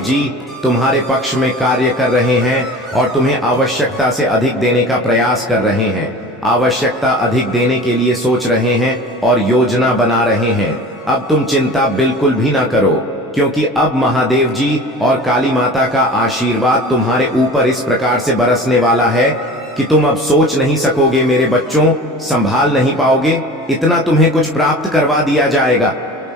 जी तुम्हारे पक्ष में कार्य कर रहे हैं और तुम्हें आवश्यकता से अधिक देने का प्रयास कर रहे हैं, आवश्यकता अधिक देने के लिए सोच रहे हैं और योजना बना रहे हैं। अब तुम चिंता बिल्कुल भी ना करो, क्योंकि अब महादेव जी और काली माता का आशीर्वाद तुम्हारे ऊपर इस प्रकार से बरसने वाला है कि तुम अब सोच नहीं सकोगे मेरे बच्चों, संभाल नहीं पाओगे। इतना तुम्हें कुछ प्राप्त करवा दिया जाएगा,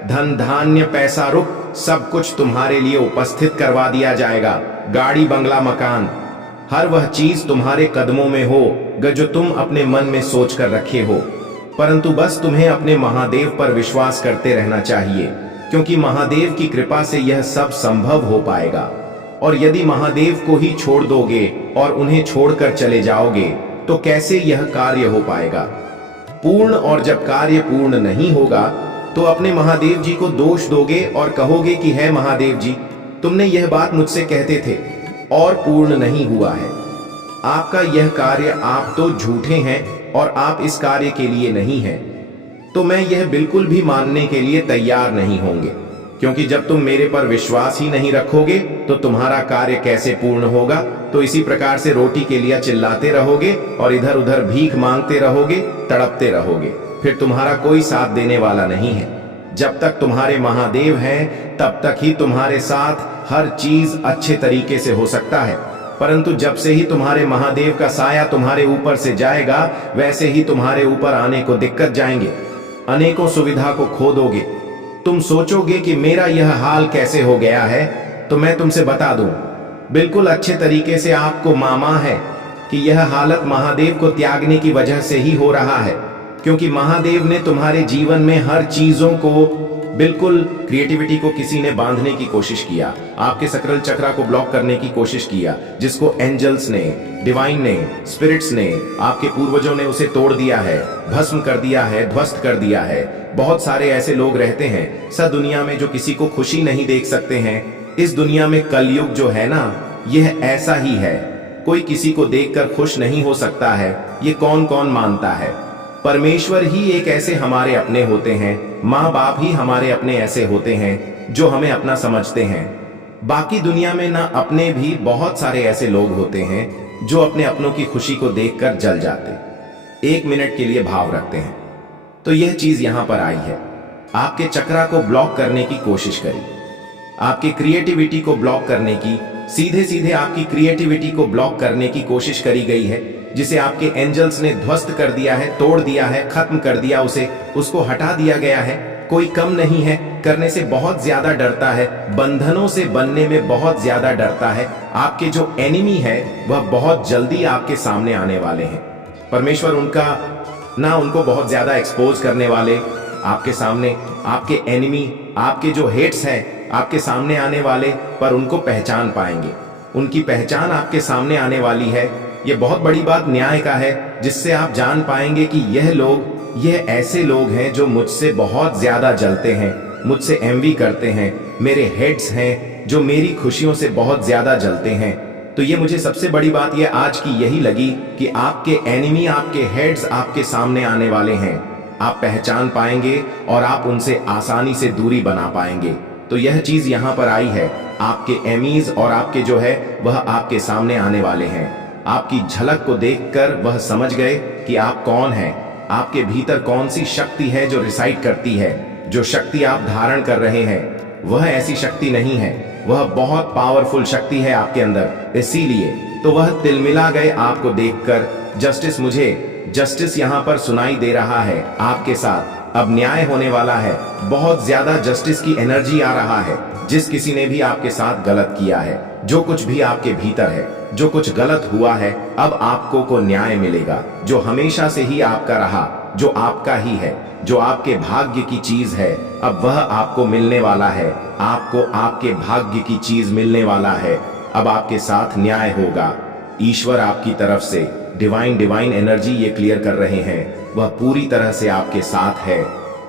धन धान्य पैसा रुक सब कुछ तुम्हारे लिए उपस्थित करवा दिया जाएगा। गाड़ी बंगला मकान, हर वह चीज तुम्हारे कदमों में हो जो तुम अपने मन में सोच कर रखे हो। परंतु बस तुम्हें अपने महादेव पर विश्वास करते रहना चाहिए, क्योंकि महादेव की कृपा से यह सब संभव हो पाएगा। और यदि महादेव को ही छोड़ दोगे और उन्हें छोड़कर चले जाओगे तो कैसे यह कार्य हो पाएगा पूर्ण? और जब कार्य पूर्ण नहीं होगा तो अपने महादेव जी को दोष दोगे और कहोगे कि है महादेव जी, तुमने यह बात मुझसे कहते थे, और पूर्ण नहीं हुआ है। आपका यह कार्य, आप तो झूठे हैं और आप इस कार्य के लिए नहीं हैं। तो मैं यह बिल्कुल भी मानने के लिए तैयार नहीं होंगे, क्योंकि जब तुम मेरे पर विश्वास ही नहीं रखोगे तो तुम्हारा कार्य कैसे पूर्ण होगा। तो इसी प्रकार से रोटी के लिए चिल्लाते रहोगे और इधर उधर भीख मांगते रहोगे, तड़पते रहोगे, फिर तुम्हारा कोई साथ देने वाला नहीं है। जब तक तुम्हारे महादेव हैं तब तक ही तुम्हारे साथ हर चीज अच्छे तरीके से हो सकता है, परंतु जब से ही तुम्हारे महादेव का साया तुम्हारे ऊपर से जाएगा, वैसे ही तुम्हारे ऊपर आने को दिक्कत जाएंगे, अनेकों सुविधा को खो दोगे। तुम सोचोगे कि मेरा यह हाल कैसे हो गया है, तो मैं तुमसे बता दूं, बिल्कुल अच्छे तरीके से आपको मामा है कि यह हालत महादेव को त्यागने की वजह से ही हो रहा है, क्योंकि महादेव ने तुम्हारे जीवन में हर चीजों को, बिल्कुल क्रिएटिविटी को किसी ने बांधने की कोशिश किया, आपके सकरल चक्रा को ब्लॉक करने की कोशिश किया, जिसको एंजल्स ने, डिवाइन ने, स्पिरिट्स ने, आपके पूर्वजों ने उसे तोड़ दिया है, भस्म कर दिया है, ध्वस्त कर दिया है। बहुत सारे ऐसे लोग रहते हैं सब दुनिया में जो किसी को खुशी नहीं देख सकते हैं। इस दुनिया में कलयुग जो है ना, यह ऐसा ही है, कोई किसी को देखकर खुश नहीं हो सकता है। ये कौन कौन मानता है? परमेश्वर ही एक ऐसे हमारे अपने होते हैं, माँ बाप ही हमारे अपने ऐसे होते हैं जो हमें अपना समझते हैं। बाकी दुनिया में ना अपने भी बहुत सारे ऐसे लोग होते हैं जो अपने अपनों की खुशी को देखकर जल जाते, एक मिनट के लिए भाव रखते हैं। तो यह चीज यहां पर आई है, आपके चक्रा को ब्लॉक करने की कोशिश करी, आपकी क्रिएटिविटी को ब्लॉक करने की, सीधे सीधे आपकी क्रिएटिविटी को ब्लॉक करने की कोशिश करी गई है, जिसे आपके एंजल्स ने ध्वस्त कर दिया है, तोड़ दिया है, खत्म कर दिया उसे, उसको हटा दिया गया है। कोई कम नहीं है, करने से बहुत ज्यादा डरता है, बंधनों से बनने में बहुत ज्यादा डरता है। आपके जो एनिमी है वह बहुत जल्दी आपके सामने आने वाले हैं। परमेश्वर उनको बहुत ज्यादा एक्सपोज करने वाले, आपके सामने आपके एनिमी, आपके जो हेट्स हैं आपके सामने आने वाले, पर उनको पहचान पाएंगे, उनकी पहचान आपके सामने आने वाली है। यह बहुत बड़ी बात न्याय का है, जिससे आप जान पाएंगे कि यह ऐसे लोग हैं जो मुझसे बहुत ज्यादा जलते हैं, मुझसे एनवी करते हैं, मेरे हेड्स हैं जो मेरी खुशियों से बहुत ज्यादा जलते हैं। तो ये मुझे सबसे बड़ी बात ये आज की यही लगी कि आपके एनिमी, आपके हेड्स आपके सामने आने वाले हैं, आप पहचान पाएंगे और आप उनसे आसानी से दूरी बना पाएंगे। तो यह चीज यहाँ पर आई है, आपके एमीज और आपके जो है वह आपके सामने आने वाले हैं। आपकी झलक को देखकर वह समझ गए कि आप कौन हैं, आपके भीतर कौन सी शक्ति है जो रिसाइड करती है। जो शक्ति आप धारण कर रहे हैं वह ऐसी शक्ति नहीं है, वह बहुत पावरफुल शक्ति है आपके अंदर। इसीलिए तो वह तिलमिला गए आपको देखकर। जस्टिस यहाँ पर सुनाई दे रहा है आपके साथ, अब न्याय होने वाला है, बहुत ज्यादा जस्टिस की एनर्जी आ रहा है। जिस किसी ने भी आपके साथ गलत किया है, जो कुछ भी आपके भीतर है, जो कुछ गलत हुआ है, अब आपको को न्याय मिलेगा। जो हमेशा से ही आपका रहा, जो आपका ही है, जो आपके भाग्य की चीज है, अब वह आपको मिलने वाला है। आपको आपके भाग्य की चीज मिलने वाला है। अब आपके साथ न्याय होगा। ईश्वर आपकी तरफ से डिवाइन एनर्जी ये क्लियर कर रहे हैं, वह पूरी तरह से आपके साथ है।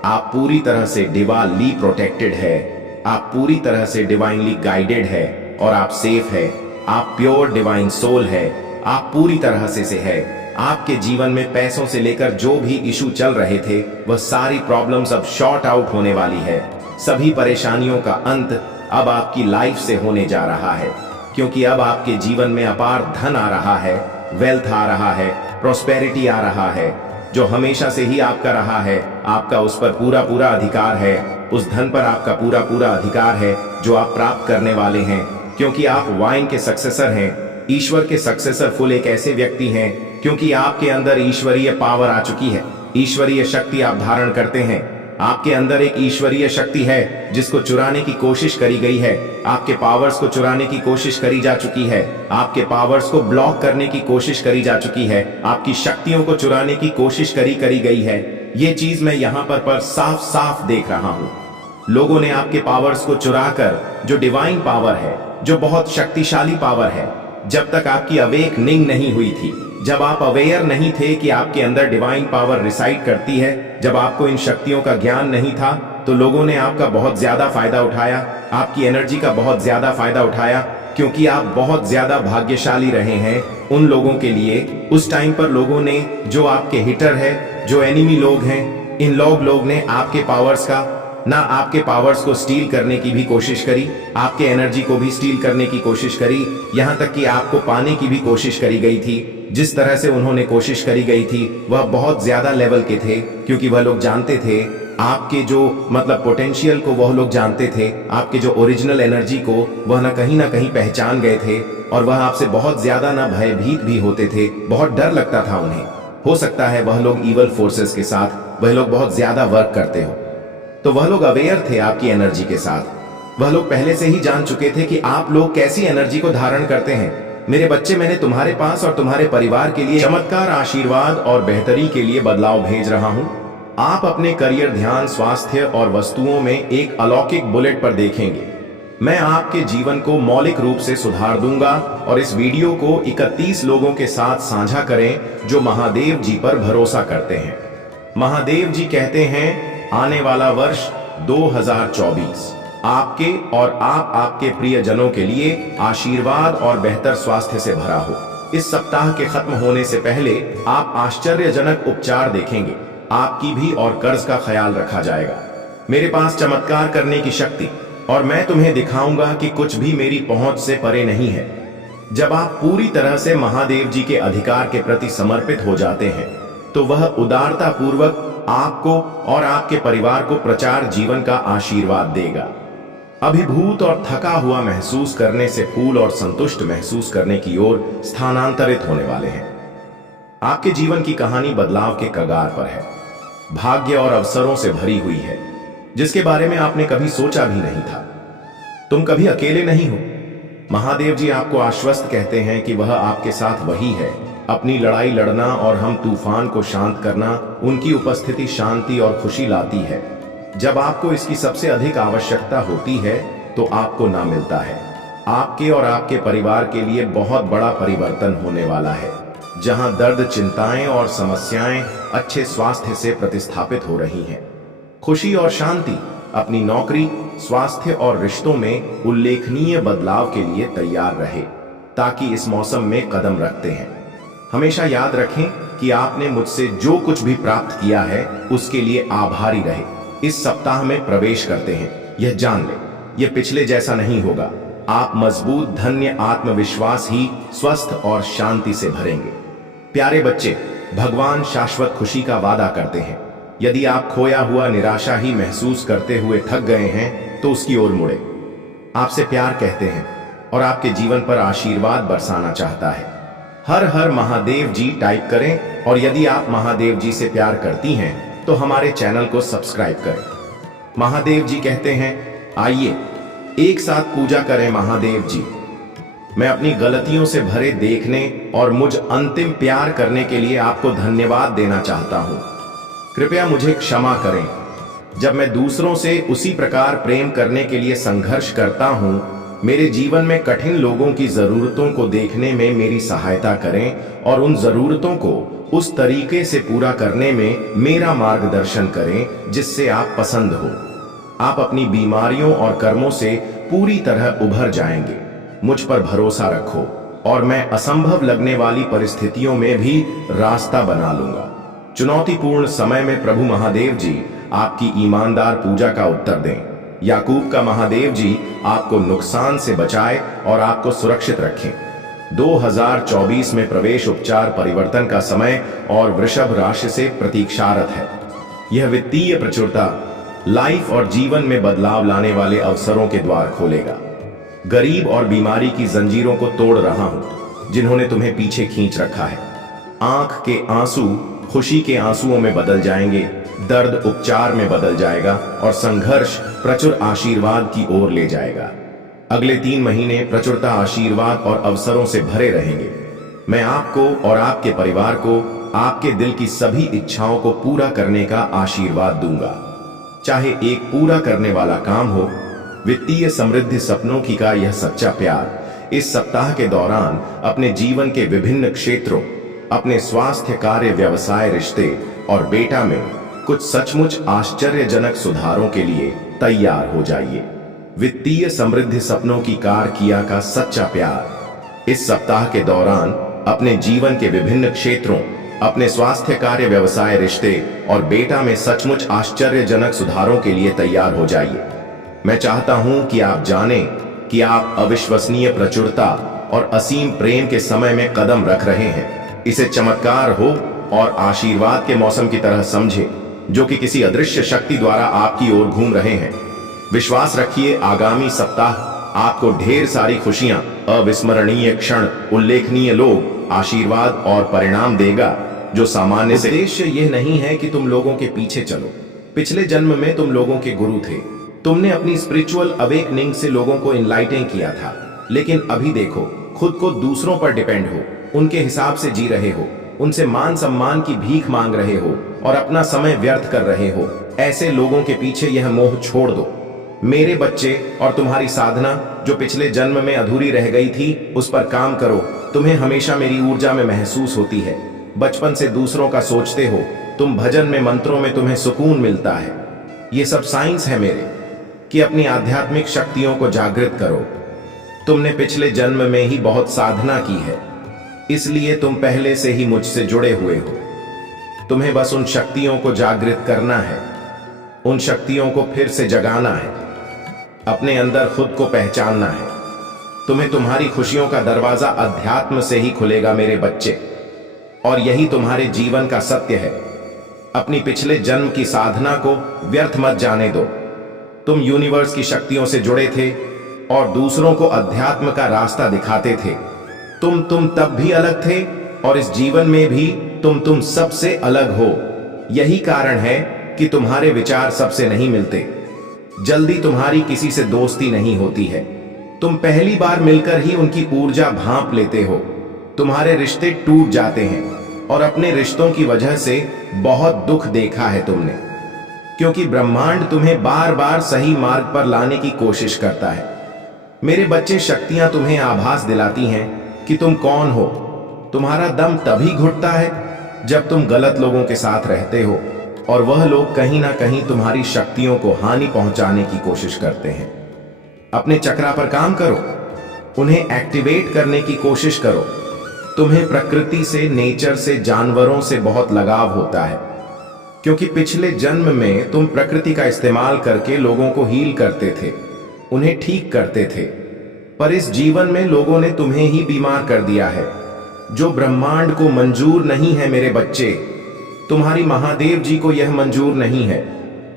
आप पूरी तरह से डिवाइनली प्रोटेक्टेड है, आप पूरी तरह से डिवाइनली गाइडेड है और आप सेफ है। आप प्योर डिवाइन सोल है, आप पूरी तरह से है। आपके जीवन में पैसों से लेकर जो भी इशू चल रहे थे, वह सारी प्रॉब्लम्स अब शॉर्ट आउट होने वाली है। सभी परेशानियों का अंत अब आपकी लाइफ से होने जा रहा है, क्योंकि अब आपके जीवन में अपार धन आ रहा है, वेल्थ आ रहा है, प्रोस्पेरिटी आ रहा है। जो हमेशा से ही आपका रहा है, आपका उस पर पूरा अधिकार है, उस धन पर आपका पूरा अधिकार है जो आप प्राप्त करने वाले हैं, क्योंकि आप वाइन के सक्सेसर हैं। ईश्वर के सक्सेसर फुल एक ऐसे व्यक्ति हैं क्योंकि आपके अंदर ईश्वरीय पावर आ चुकी है, ईश्वरीय शक्ति आप धारण करते हैं। आपके अंदर एक ईश्वरीय शक्ति है जिसको चुराने की कोशिश करी गई है, आपके पावर्स को चुराने की कोशिश करी जा चुकी है, आपके पावर्स को ब्लॉक करने की कोशिश करी जा चुकी है, आपकी शक्तियों को चुराने की कोशिश करी गई है। ये चीज मैं यहाँ पर साफ देख रहा हूँ। लोगों ने आपके पावर्स को चुराकर, जो डिवाइन पावर है, जो बहुत शक्तिशाली पावर है, जब तक आपकी अवेकनिंग नहीं हुई थी, जब आप अवेयर नहीं थे कि आपके अंदर डिवाइन पावर रिसाइड करती है, जब आपको इन शक्तियों का ज्ञान नहीं था, तो लोगों ने आपका बहुत ज्यादा फायदा उठाया, आपकी एनर्जी का बहुत ज्यादा फायदा उठाया। क्योंकि आप बहुत ज्यादा भाग्यशाली रहे हैं उन लोगों के लिए। उस टाइम पर लोगों ने, जो आपके हिटर है, जो एनिमी लोग हैं, इन लोग ने आपके पावर्स का ना, आपके पावर्स को स्टील करने की भी कोशिश करी, आपके एनर्जी को भी स्टील करने की कोशिश करी, यहां तक कि आपको पाने की भी कोशिश करी गई थी। जिस तरह से उन्होंने कोशिश करी गई थी वह बहुत ज्यादा लेवल के थे, क्योंकि वह लोग जानते थे आपके जो मतलब पोटेंशियल को, वह लोग जानते थे आपके जो ओरिजिनल एनर्जी को, वह ना कहीं पहचान गए थे, और वह आपसे बहुत ज्यादा ना भयभीत भी होते थे, बहुत डर लगता था उन्हें। हो सकता है वह लोग इवल फोर्सेस के साथ वह लोग बहुत ज्यादा वर्क करते हो, तो वह लोग अवेयर थे आपकी एनर्जी के साथ। वह लोग पहले से ही जान चुके थे कि आप लोग कैसी एनर्जी को धारण करते हैं। मेरे बच्चे, मैंने तुम्हारे पास और तुम्हारे परिवार के लिए चमत्कार, आशीर्वाद और बेहतरी के लिए बदलाव भेज रहा हूं। आप अपने करियर, ध्यान, स्वास्थ्य और वस्तुओं में एक अलौकिक बुलेट पर देखेंगे। मैं आपके जीवन को मौलिक रूप से सुधार दूंगा, और इस वीडियो को 31 लोगों के साथ साझा करें जो महादेव जी पर भरोसा करते हैं। महादेव जी कहते हैं, आने वाला वर्ष 2024 आपके और आपके प्रियजनों के लिए आशीर्वाद और बेहतर स्वास्थ्य से भरा हो। इस सप्ताह के खत्म होने से पहले आप आश्चर्यजनक उपचार देखेंगे, आपकी भी और कर्ज का ख्याल रखा जाएगा। मेरे पास चमत्कार करने की शक्ति, और मैं तुम्हें दिखाऊंगा कि कुछ भी मेरी पहुंच से परे नहीं है। जब आप पूरी तरह से महादेव जी के अधिकार के प्रति समर्पित हो जाते हैं, तो वह उदारता पूर्वक आपको और आपके परिवार को प्रचार जीवन का आशीर्वाद देगा। अभिभूत और थका हुआ महसूस करने से फूल और संतुष्ट महसूस करने की ओर स्थानांतरित होने वाले हैं। आपके जीवन की कहानी बदलाव के कगार पर है, भाग्य और अवसरों से भरी हुई है, जिसके बारे में आपने कभी सोचा भी नहीं था। तुम कभी अकेले नहीं हो। महादेव जी आपको आश्वस्त कहते हैं कि वह आपके साथ वही है। अपनी लड़ाई लड़ना और हम तूफान को शांत करना, उनकी उपस्थिति शांति और खुशी लाती है। जब आपको इसकी सबसे अधिक आवश्यकता होती है तो आपको ना मिलता है। आपके और आपके परिवार के लिए बहुत बड़ा परिवर्तन होने वाला है, जहां दर्द, चिंताएं और समस्याएं अच्छे स्वास्थ्य से प्रतिस्थापित हो रही हैं। खुशी और शांति, अपनी नौकरी, स्वास्थ्य और रिश्तों में उल्लेखनीय बदलाव के लिए तैयार रहे, ताकि इस मौसम में कदम रखते हैं। हमेशा याद रखें कि आपने मुझसे जो कुछ भी प्राप्त किया है उसके लिए आभारी रहे। इस सप्ताह में प्रवेश करते हैं, यह जान ले, यह पिछले जैसा नहीं होगा। आप मजबूत, धन्य, आत्मविश्वास ही स्वस्थ और शांति से भरेंगे। प्यारे बच्चे, भगवान शाश्वत खुशी का वादा करते हैं। यदि आप खोया हुआ, निराशा ही महसूस करते हुए थक गए हैं तो उसकी ओर मुड़े। आपसे प्यार कहते हैं और आपके जीवन पर आशीर्वाद बरसाना चाहता है। हर हर महादेव जी टाइप करें, और यदि आप महादेव जी से प्यार करती हैं तो हमारे चैनल को सब्सक्राइब करें। महादेव जी कहते हैं, आइए एक साथ पूजा करें महादेव जी। मैं अपनी गलतियों से भरे देखने और मुझ अंतिम प्यार करने के लिए आपको धन्यवाद देना चाहता हूं। कृपया मुझे क्षमा करें। जब मैं दूसरों से उसी प्रकार प्रेम करने के लिए संघर्ष करता हूं, मेरे जीवन में कठिन लोगों की जरूरतों को देखने में मेरी सहायता करें, और उन जरूरतों को उस तरीके से पूरा करने में मेरा मार्गदर्शन करें जिससे आप पसंद हो। आप अपनी बीमारियों और कर्मों से पूरी तरह उभर जाएंगे। मुझ पर भरोसा रखो, और मैं असंभव लगने वाली परिस्थितियों में भी रास्ता बना लूंगा। चुनौतीपूर्ण समय में प्रभु महादेव जी आपकी ईमानदार पूजा का उत्तर दें। याकूब का महादेव जी आपको नुकसान से बचाए और आपको सुरक्षित रखें। 2024 में प्रवेश, उपचार, परिवर्तन का समय और वृषभ राशि से प्रतीक्षारत है। यह वित्तीय प्रचुरता, लाइफ और जीवन में बदलाव लाने वाले अवसरों के द्वार खोलेगा। गरीब और बीमारी की जंजीरों को तोड़ रहा हूं जिन्होंने तुम्हें पीछे खींच रखा है। आंख के आंसू खुशी के आंसुओं में बदल जाएंगे, दर्द उपचार में बदल जाएगा, और संघर्ष प्रचुर आशीर्वाद की ओर ले जाएगा। अगले 3 महीने प्रचुरता, आशीर्वाद और अवसरों से भरे रहेंगे। मैं आपको और आपके परिवार को आपके दिल की सभी इच्छाओं को पूरा करने का आशीर्वाद दूंगा, चाहे एक पूरा करने वाला काम हो, वित्तीय समृद्धि, सपनों की का यह सच्चा प्यार इस सप्ताह के दौरान अपने जीवन के विभिन्न क्षेत्रों, अपने स्वास्थ्य, कार्य, व्यवसाय, रिश्ते और बेटा में कुछ सचमुच आश्चर्यजनक सुधारों के लिए तैयार हो जाइए। वित्तीय समृद्धि सपनों की कार किया का सच्चा प्यार। इस सप्ताह के दौरान अपने जीवन के विभिन्न क्षेत्रों, अपने स्वास्थ्य, कार्य, व्यवसाय, रिश्ते और बेटा में सचमुच आश्चर्यजनक सुधारों के लिए तैयार हो जाइए। मैं चाहता हूं कि आप जानें कि आप अविश्वसनीय प्रचुरता और असीम प्रेम के समय में कदम रख रहे हैं। इसे चमत्कार हो और आशीर्वाद के मौसम की तरह समझे, जो कि किसी अदृश्य शक्ति द्वारा आपकी ओर घूम रहे हैं। विश्वास रखिए, आगामी सप्ताह आपको ढेर सारी खुशियां, अविस्मरणीय क्षण, उल्लेखनीय लोग, आशीर्वाद और परिणाम देगा जो सामान्य से। उद्देश्य यह नहीं है कि तुम लोगों के पीछे चलो। पिछले जन्म में तुम लोगों के गुरु थे। तुमने अपनी स्पिरिचुअल अवेकनिंग से लोगों को इनलाइटन किया था, लेकिन अभी देखो, खुद को दूसरों पर डिपेंड हो, उनके हिसाब से जी रहे हो, उनसे मान सम्मान की भीख मांग रहे हो और अपना समय व्यर्थ कर रहे हो। ऐसे लोगों के पीछे यह मोह छोड़ दो। मेरे बच्चे, और तुम्हारी साधना जो पिछले जन्म में अधूरी रह गई थी, उस पर काम करो। तुम्हें हमेशा मेरी ऊर्जा में महसूस होती है। बचपन से दूसरों का सोचते हो तुम। भजन में, मंत्रों में तुम्हें सुकून मिलता है। ये सब साइंस है मेरे कि अपनी आध्यात्मिक शक्तियों को जागृत करो। तुमने पिछले जन्म में ही बहुत साधना की है, इसलिए तुम पहले से ही मुझसे जुड़े हुए हो। तुम्हें बस उन शक्तियों को जागृत करना है, उन शक्तियों को फिर से जगाना है, अपने अंदर खुद को पहचानना है। तुम्हें तुम्हारी खुशियों का दरवाजा अध्यात्म से ही खुलेगा मेरे बच्चे, और यही तुम्हारे जीवन का सत्य है। अपनी पिछले जन्म की साधना को व्यर्थ मत जाने दो। तुम यूनिवर्स की शक्तियों से जुड़े थे और दूसरों को अध्यात्म का रास्ता दिखाते थे। तुम तब भी अलग थे और इस जीवन में भी तुम सबसे अलग हो। यही कारण है कि तुम्हारे विचार सबसे नहीं मिलते। जल्दी तुम्हारी किसी से दोस्ती नहीं होती है। तुम पहली बार मिलकर ही उनकी ऊर्जा भांप लेते हो। तुम्हारे रिश्ते टूट जाते हैं और अपने रिश्तों की वजह से बहुत दुख देखा है तुमने, क्योंकि ब्रह्मांड तुम्हें बार बार सही मार्ग पर लाने की कोशिश करता है। मेरे बच्चे, शक्तियां तुम्हें आभास दिलाती हैं कि तुम कौन हो। तुम्हारा दम तभी घुटता है जब तुम गलत लोगों के साथ रहते हो और वह लोग कहीं ना कहीं तुम्हारी शक्तियों को हानि पहुंचाने की कोशिश करते हैं। अपने चक्रा पर काम करो, उन्हें एक्टिवेट करने की कोशिश करो। तुम्हें प्रकृति से, नेचर से, जानवरों से बहुत लगाव होता है, क्योंकि पिछले जन्म में तुम प्रकृति का इस्तेमाल करके लोगों को हील करते थे, उन्हें ठीक करते थे। पर इस जीवन में लोगों ने तुम्हें ही बीमार कर दिया है, जो ब्रह्मांड को मंजूर नहीं है मेरे बच्चे। तुम्हारी महादेव जी को यह मंजूर नहीं है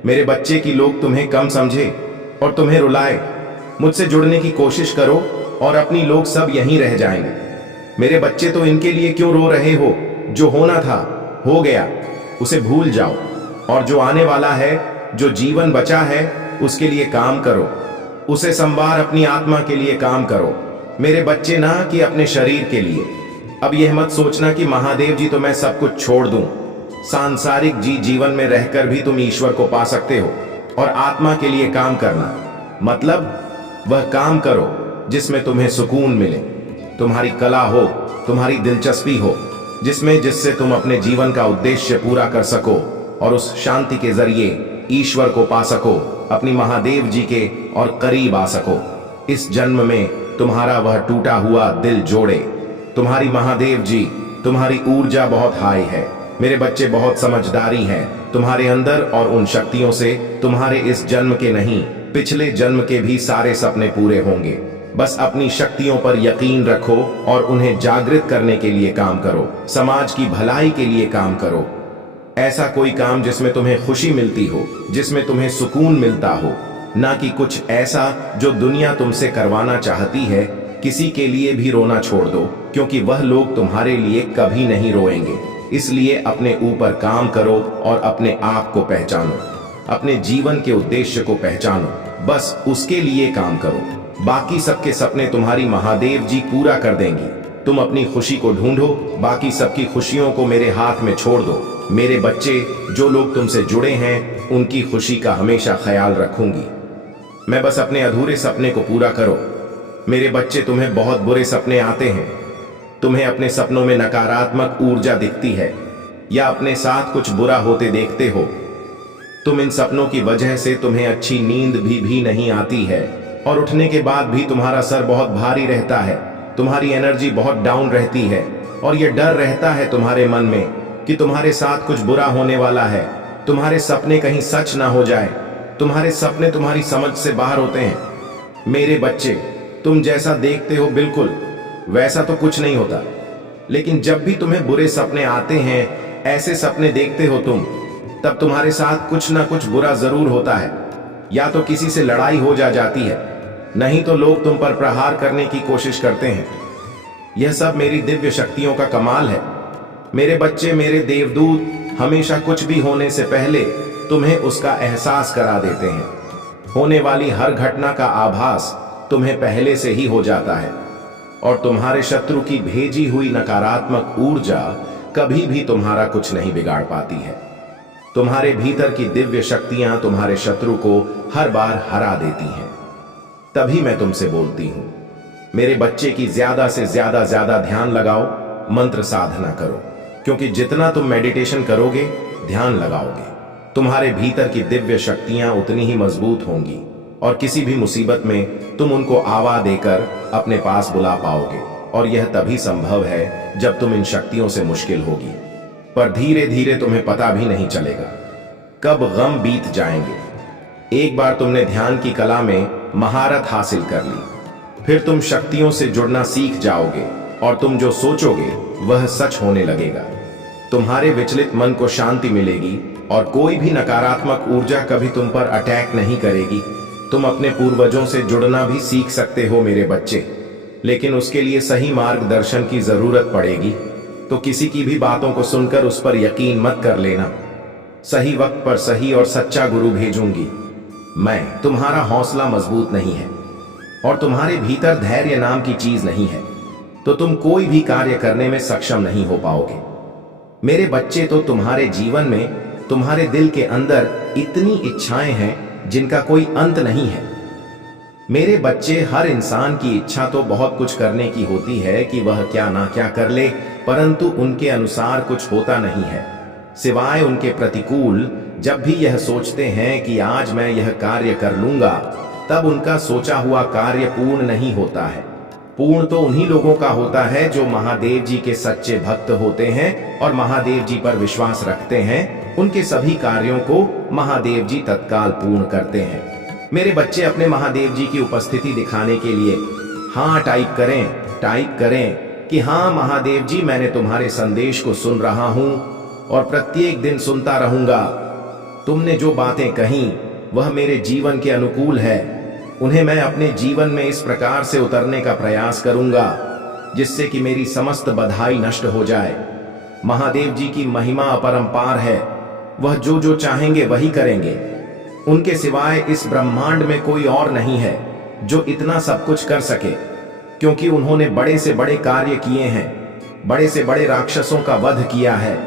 मेरे बच्चे कि लोग तुम्हें कम समझे और तुम्हें रुलाए। मुझसे जुड़ने की कोशिश करो और अपनी लोग सब यहीं रह जाएंगे। मेरे बच्चे, तो इनके लिए क्यों रो रहे हो? जो होना था हो गया, उसे भूल जाओ, और जो आने वाला है, जो जीवन बचा है, उसके लिए काम करो। उसे संवार, अपनी आत्मा के लिए काम करो मेरे बच्चे, ना कि अपने शरीर के लिए। अब यह मत सोचना कि महादेव जी तो मैं सब कुछ छोड़ दूं। सांसारिक जीवन में रहकर भी तुम ईश्वर को पा सकते हो। और आत्मा के लिए काम करना मतलब वह काम करो जिसमें तुम्हें सुकून मिले, तुम्हारी कला हो, तुम्हारी दिलचस्पी हो, जिससे तुम अपने जीवन का उद्देश्य पूरा कर सको और उस शांति के जरिए ईश्वर को पा सको, अपनी महादेव जी के और करीब आ सको। इस जन्म में तुम्हारा वह टूटा हुआ दिल जोड़े। तुम्हारी महादेव जी, तुम्हारी ऊर्जा बहुत हाई है मेरे बच्चे, बहुत समझदारी है तुम्हारे अंदर, और उन शक्तियों से तुम्हारे इस जन्म के नहीं, पिछले जन्म के भी सारे सपने पूरे होंगे। बस अपनी शक्तियों पर यकीन रखो और उन्हें जागृत करने के लिए काम करो। समाज की भलाई के लिए काम करो। ऐसा कोई काम जिसमें तुम्हें खुशी मिलती हो, जिसमें तुम्हें सुकून मिलता हो, ना कि कुछ ऐसा जो दुनिया तुमसे करवाना चाहती है। किसी के लिए भी रोना छोड़ दो, क्योंकि वह लोग तुम्हारे लिए कभी नहीं रोएंगे। इसलिए अपने ऊपर काम करो और अपने आप को पहचानो, अपने जीवन के उद्देश्य को पहचानो, बस उसके लिए काम करो। बाकी सबके सपने तुम्हारी महादेव जी पूरा कर देंगी। तुम अपनी खुशी को ढूंढो, बाकी सबकी खुशियों को मेरे हाथ में छोड़ दो। मेरे बच्चे, जो लोग तुमसे जुड़े हैं, उनकी खुशी का हमेशा ख्याल रखूंगी मैं। बस अपने अधूरे सपने को पूरा करो मेरे बच्चे। तुम्हें बहुत बुरे सपने आते हैं, तुम्हें अपने सपनों में नकारात्मक ऊर्जा दिखती है या अपने साथ कुछ बुरा होते देखते हो। तुम इन सपनों की वजह से तुम्हें अच्छी नींद भी नहीं आती है। और उठने के बाद भी तुम्हारा सर बहुत भारी रहता है, तुम्हारी एनर्जी बहुत डाउन रहती है और यह डर रहता है तुम्हारे मन में कि तुम्हारे साथ कुछ बुरा होने वाला है, तुम्हारे सपने कहीं सच ना हो जाए, तुम्हारे सपने तुम्हारी समझ से बाहर होते हैं। मेरे बच्चे, तुम जैसा देखते हो बिल्कुल वैसा तो कुछ नहीं होता, लेकिन जब भी तुम्हें बुरे सपने आते हैं, ऐसे सपने देखते हो तुम, तब तुम्हारे साथ कुछ ना कुछ बुरा जरूर होता है। या तो किसी से लड़ाई हो जाती है, नहीं तो लोग तुम पर प्रहार करने की कोशिश करते हैं। यह सब मेरी दिव्य शक्तियों का कमाल है। मेरे बच्चे, मेरे देवदूत हमेशा कुछ भी होने से पहले तुम्हें उसका एहसास करा देते हैं। होने वाली हर घटना का आभास तुम्हें पहले से ही हो जाता है और तुम्हारे शत्रु की भेजी हुई नकारात्मक ऊर्जा कभी भी तुम्हारा कुछ नहीं बिगाड़ पाती है। तुम्हारे भीतर की दिव्य शक्तियां तुम्हारे शत्रु को हर बार हरा देती हैं। तभी मैं तुमसे बोलती हूं, मेरे बच्चे की ज्यादा से ज्यादा ध्यान लगाओ, मंत्र साधना करो, क्योंकि जितना तुम मेडिटेशन करोगे, ध्यान लगाओगे, तुम्हारे भीतर की दिव्य शक्तियां उतनी ही मजबूत होंगी और किसी भी मुसीबत में तुम उनको आवा देकर अपने पास बुला पाओगे। और यह तभी संभव है जब तुम इन शक्तियों से मुश्किल होगी, पर धीरे धीरे तुम्हें पता भी नहीं चलेगा कब गम बीत जाएंगे। एक बार तुमने ध्यान की कला में महारत हासिल कर ली, फिर तुम शक्तियों से जुड़ना सीख जाओगे और तुम जो सोचोगे वह सच होने लगेगा। तुम्हारे विचलित मन को शांति मिलेगी और कोई भी नकारात्मक ऊर्जा कभी तुम पर अटैक नहीं करेगी। तुम अपने पूर्वजों से जुड़ना भी सीख सकते हो मेरे बच्चे, लेकिन उसके लिए सही मार्गदर्शन की जरूरत पड़ेगी। तो किसी की भी बातों को सुनकर उस पर यकीन मत कर लेना। सही वक्त पर सही और सच्चा गुरु भेजूंगी मैं। तुम्हारा हौसला मजबूत नहीं है और तुम्हारे भीतर धैर्य नाम की चीज नहीं है, तो तुम कोई भी कार्य करने में सक्षम नहीं हो पाओगे। मेरे बच्चे, तो तुम्हारे जीवन में, तुम्हारे दिल के अंदर इतनी इच्छाएं हैं जिनका कोई अंत नहीं है। मेरे बच्चे, हर इंसान की इच्छा तो बहुत कुछ करने की होती है कि वह क्या ना क्या कर ले, परंतु उनके अनुसार कुछ होता नहीं है, सिवाय उनके प्रतिकूल। जब भी यह सोचते हैं कि आज मैं यह कार्य कर लूंगा, तब उनका सोचा हुआ कार्य पूर्ण नहीं होता है। पूर्ण तो उन्हीं लोगों का होता है जो महादेव जी के सच्चे भक्त होते हैं और महादेव जी पर विश्वास रखते हैं। उनके सभी कार्यों को महादेव जी तत्काल पूर्ण करते हैं। मेरे बच्चे, अपने महादेव जी की उपस्थिति दिखाने के लिए हाँ टाइप करें कि हाँ महादेव जी, मैंने तुम्हारे संदेश को सुन रहा हूं और प्रत्येक दिन सुनता रहूंगा। तुमने जो बातें कही वह मेरे जीवन के अनुकूल है। उन्हें मैं अपने जीवन में इस प्रकार से उतरने का प्रयास करूंगा जिससे कि मेरी समस्त बधाई नष्ट हो जाए। महादेव जी की महिमा अपरंपार है, वह जो जो चाहेंगे वही करेंगे। उनके सिवाय इस ब्रह्मांड में कोई और नहीं है जो इतना सब कुछ कर सके, क्योंकि उन्होंने बड़े से बड़े कार्य किए हैं, बड़े से बड़े राक्षसों का वध किया है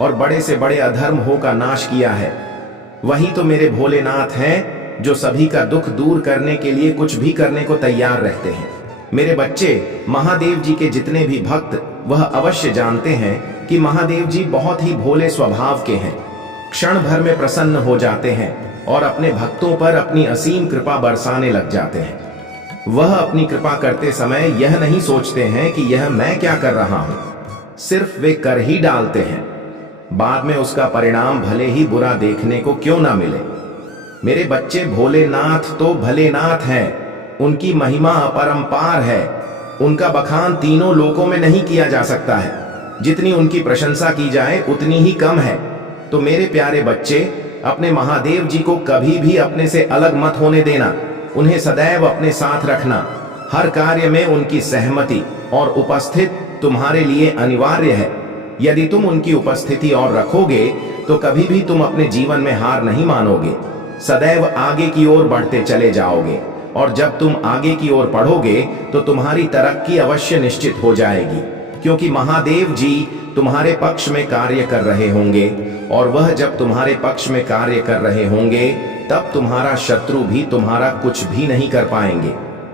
और बड़े से बड़े अधर्मों का नाश किया है। वही तो मेरे भोलेनाथ हैं जो सभी का दुख दूर करने के लिए कुछ भी करने को तैयार रहते हैं। मेरे बच्चे, महादेव जी के जितने भी भक्त वह अवश्य जानते हैं कि महादेव जी बहुत ही भोले स्वभाव के हैं। क्षण भर में प्रसन्न हो जाते हैं और अपने भक्तों पर अपनी असीम कृपा बरसाने लग जाते हैं। वह अपनी कृपा करते समय यह नहीं सोचते हैं कि यह मैं क्या कर रहा हूं, सिर्फ वे कर ही डालते हैं। बाद में उसका परिणाम भले ही बुरा देखने को क्यों ना मिले। मेरे बच्चे, भोलेनाथ तो भलेनाथ हैं, उनकी महिमा अपरंपार है। उनका बखान तीनों लोकों में नहीं किया जा सकता है। जितनी उनकी प्रशंसा की जाए उतनी ही कम है। तो मेरे प्यारे बच्चे, अपने महादेव जी को कभी भी अपने से अलग मत होने देना। उन्हें सदैव अपने साथ रखना। हर कार्य में उनकी सहमति और उपस्थित तुम्हारे लिए अनिवार्य है। यदि तुम उनकी उपस्थिति और रखोगे तो कभी भी तुम अपने जीवन में हार नहीं मानोगे, सदैव आगे की ओर बढ़ते चले जाओगे। और जब तुम आगे की ओर बढ़ोगे तो तुम्हारी तरक्की अवश्य निश्चित हो जाएगी, क्योंकि महादेव जी तुम्हारे पक्ष में कार्य कर रहे होंगे। और वह जब तुम्हारे पक्ष में कार्य कर रहे होंगे तब तुम्हारा शत्रु भी तुम्हारा कुछ भी नहीं कर पाएंगे,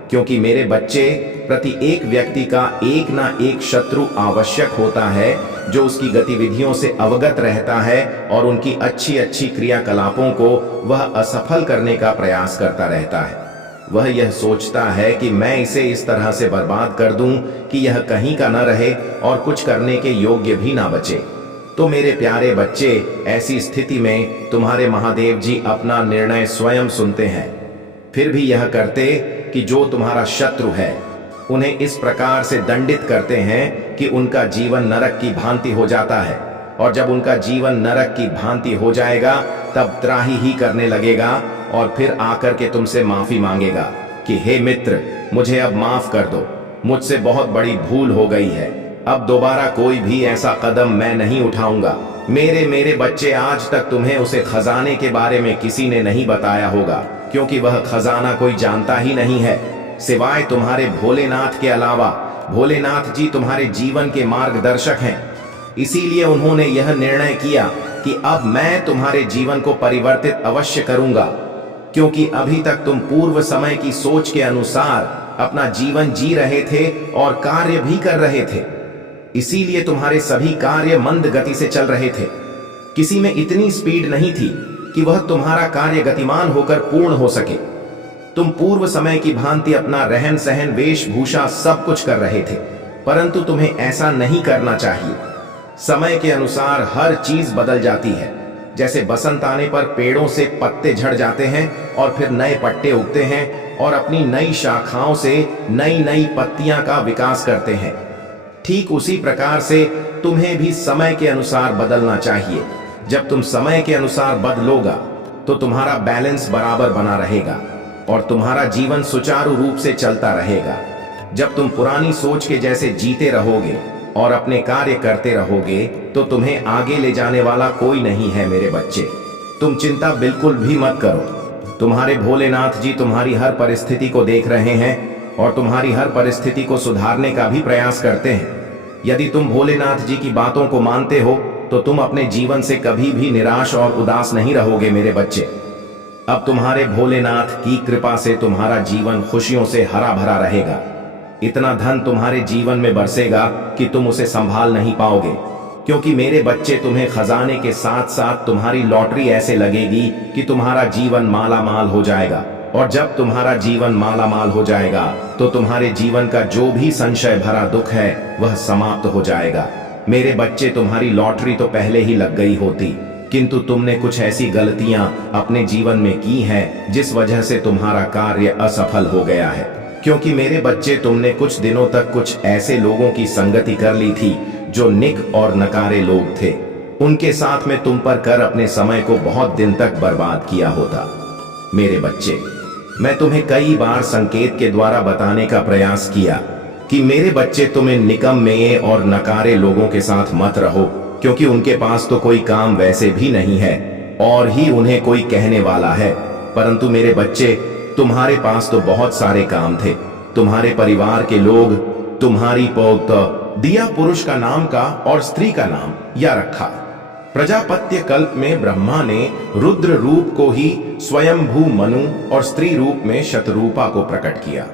क्योंकि मेरे बच्चे, प्रति एक व्यक्ति का एक ना एक शत्रु आवश्यक होता है जो उसकी गतिविधियों से अवगत रहता है और उनकी अच्छी अच्छी क्रियाकलापों को वह असफल करने का प्रयास करता रहता है। वह यह सोचता है कि मैं इसे इस तरह से बर्बाद कर दूं कि यह कहीं का न रहे और कुछ करने के योग्य भी ना बचे। तो मेरे प्यारे बच्चे, ऐसी स्थिति में तुम्हारे महादेव जी अपना निर्णय स्वयं सुनते हैं। फिर भी यह करते कि जो तुम्हारा शत्रु है उन्हें इस प्रकार से दंडित करते हैं कि उनका जीवन नरक की भांति हो जाता है। और जब उनका जीवन नरक की भांति हो जाएगा तब त्राही ही करने लगेगा और फिर आकर के तुमसे माफी मांगेगा कि हे मित्र, मुझे अब माफ कर दो, मुझसे बहुत बड़ी भूल हो गई है, अब दोबारा कोई भी ऐसा कदम मैं नहीं उठाऊंगा। मेरे बच्चे, आज तक तुम्हें उसे खजाने के बारे में किसी ने नहीं बताया होगा, क्योंकि वह खजाना कोई जानता ही नहीं है सिवाय तुम्हारे भोलेनाथ के अलावा। भोलेनाथ जी तुम्हारे जीवन के मार्गदर्शक हैं, इसीलिए उन्होंने यह निर्णय किया कि अब मैं तुम्हारे जीवन को परिवर्तित अवश्य करूंगा, क्योंकि अभी तक तुम पूर्व समय की सोच के अनुसार अपना जीवन जी रहे थे और कार्य भी कर रहे थे। इसीलिए तुम्हारे सभी कार्य मंद गति से चल रहे थे। किसी में इतनी स्पीड नहीं थी कि वह तुम्हारा कार्य गतिमान होकर पूर्ण हो सके। तुम पूर्व समय की भांति अपना रहन सहन, वेशभूषा सब कुछ कर रहे थे, परंतु तुम्हें ऐसा नहीं करना चाहिए। समय के अनुसार हर चीज बदल जाती है। जैसे बसंत आने पर पेड़ों से पत्ते झड़ जाते हैं और फिर नए पत्ते उगते हैं और अपनी नई शाखाओं से नई नई पत्तियां का विकास करते हैं, ठीक उसी प्रकार से तुम्हें भी समय के अनुसार बदलना चाहिए। जब तुम समय के अनुसार बदलोगा तो तुम्हारा बैलेंस बराबर बना रहेगा और तुम्हारा जीवन सुचारू रूप से चलता रहेगा। जब तुम पुरानी सोच के जैसे जीते रहोगे और अपने कार्य करते रहोगे तो तुम्हें आगे ले जाने वाला कोई नहीं है मेरे बच्चे। तुम चिंता बिल्कुल भी मत करो। तुम्हारे भोलेनाथ जी तुम्हारी हर परिस्थिति को देख रहे हैं और तुम्हारी हर परिस्थिति को सुधारने का भी प्रयास करते हैं। यदि तुम भोलेनाथ जी की बातों को मानते हो तो तुम अपने जीवन से कभी भी निराश और उदास नहीं रहोगे मेरे बच्चे। अब तुम्हारे भोलेनाथ की कृपा से तुम्हारा जीवन खुशियों से हरा भरा रहेगा। इतना धन तुम्हारे जीवन में बरसेगा कि तुम उसे संभाल नहीं पाओगे, क्योंकि मेरे बच्चे तुम्हें खजाने के साथ साथ तुम्हारी लॉटरी ऐसे लगेगी कि तुम्हारा जीवन माला माल हो जाएगा। और जब तुम्हारा जीवन माला माल हो जाएगा तो तुम्हारे जीवन का जो भी संशय भरा दुख है वह समाप्त हो जाएगा। मेरे बच्चे, तुम्हारी लॉटरी तो पहले ही लग गई होती, किंतु तुमने कुछ ऐसी गलतियां अपने जीवन में की हैं जिस वजह से तुम्हारा कार्य असफल हो गया है। क्योंकि मेरे बच्चे, तुमने कुछ दिनों तक कुछ ऐसे लोगों की संगति कर ली थी जो निक और नकारे लोग थे। उनके साथ में तुम पर कर अपने समय को बहुत दिन तक बर्बाद किया होता। मेरे बच्चे, मैं तुम्हें कई बार संकेत के द्वारा बताने का प्रयास किया कि मेरे बच्चे, तुम्हें निकम्मे और नकारे लोगों के साथ मत रहो, क्योंकि उनके पास तो कोई काम वैसे भी नहीं है और ही उन्हें कोई कहने वाला है। परंतु मेरे बच्चे, तुम्हारे पास तो बहुत सारे काम थे। तुम्हारे परिवार के लोग तुम्हारी पौत दिया पुरुष का नाम का और स्त्री का नाम या रखा। प्रजापत्य कल्प में ब्रह्मा ने रुद्र रूप को ही स्वयंभू मनु और स्त्री रूप में शतरूपा को प्रकट किया।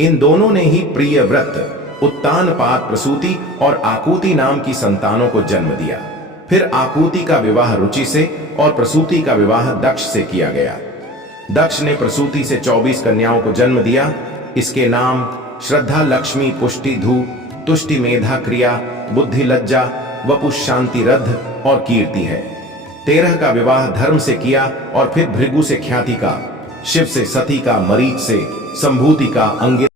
इन दोनों ने ही प्रिय व्रत, उत्तानपाद, प्रसूति और आकुति नाम की संतानों को जन्म दिया। फिर आकुति का विवाह रुचि से और प्रसूति का विवाह दक्ष से किया गया। दक्ष ने प्रसूति से 24 कन्याओं को जन्म दिया। इसके नाम श्रद्धा, लक्ष्मी, पुष्टि, धू, तुष्टि, मेधा, क्रिया, बुद्धि, लज्जा, वपुष, शांति, रद्ध और कीर्ति है। 13 का विवाह धर्म से किया और फिर भृगु से ख्याति का, शिव से सती का, मरीच से संभूति का, अंगिरा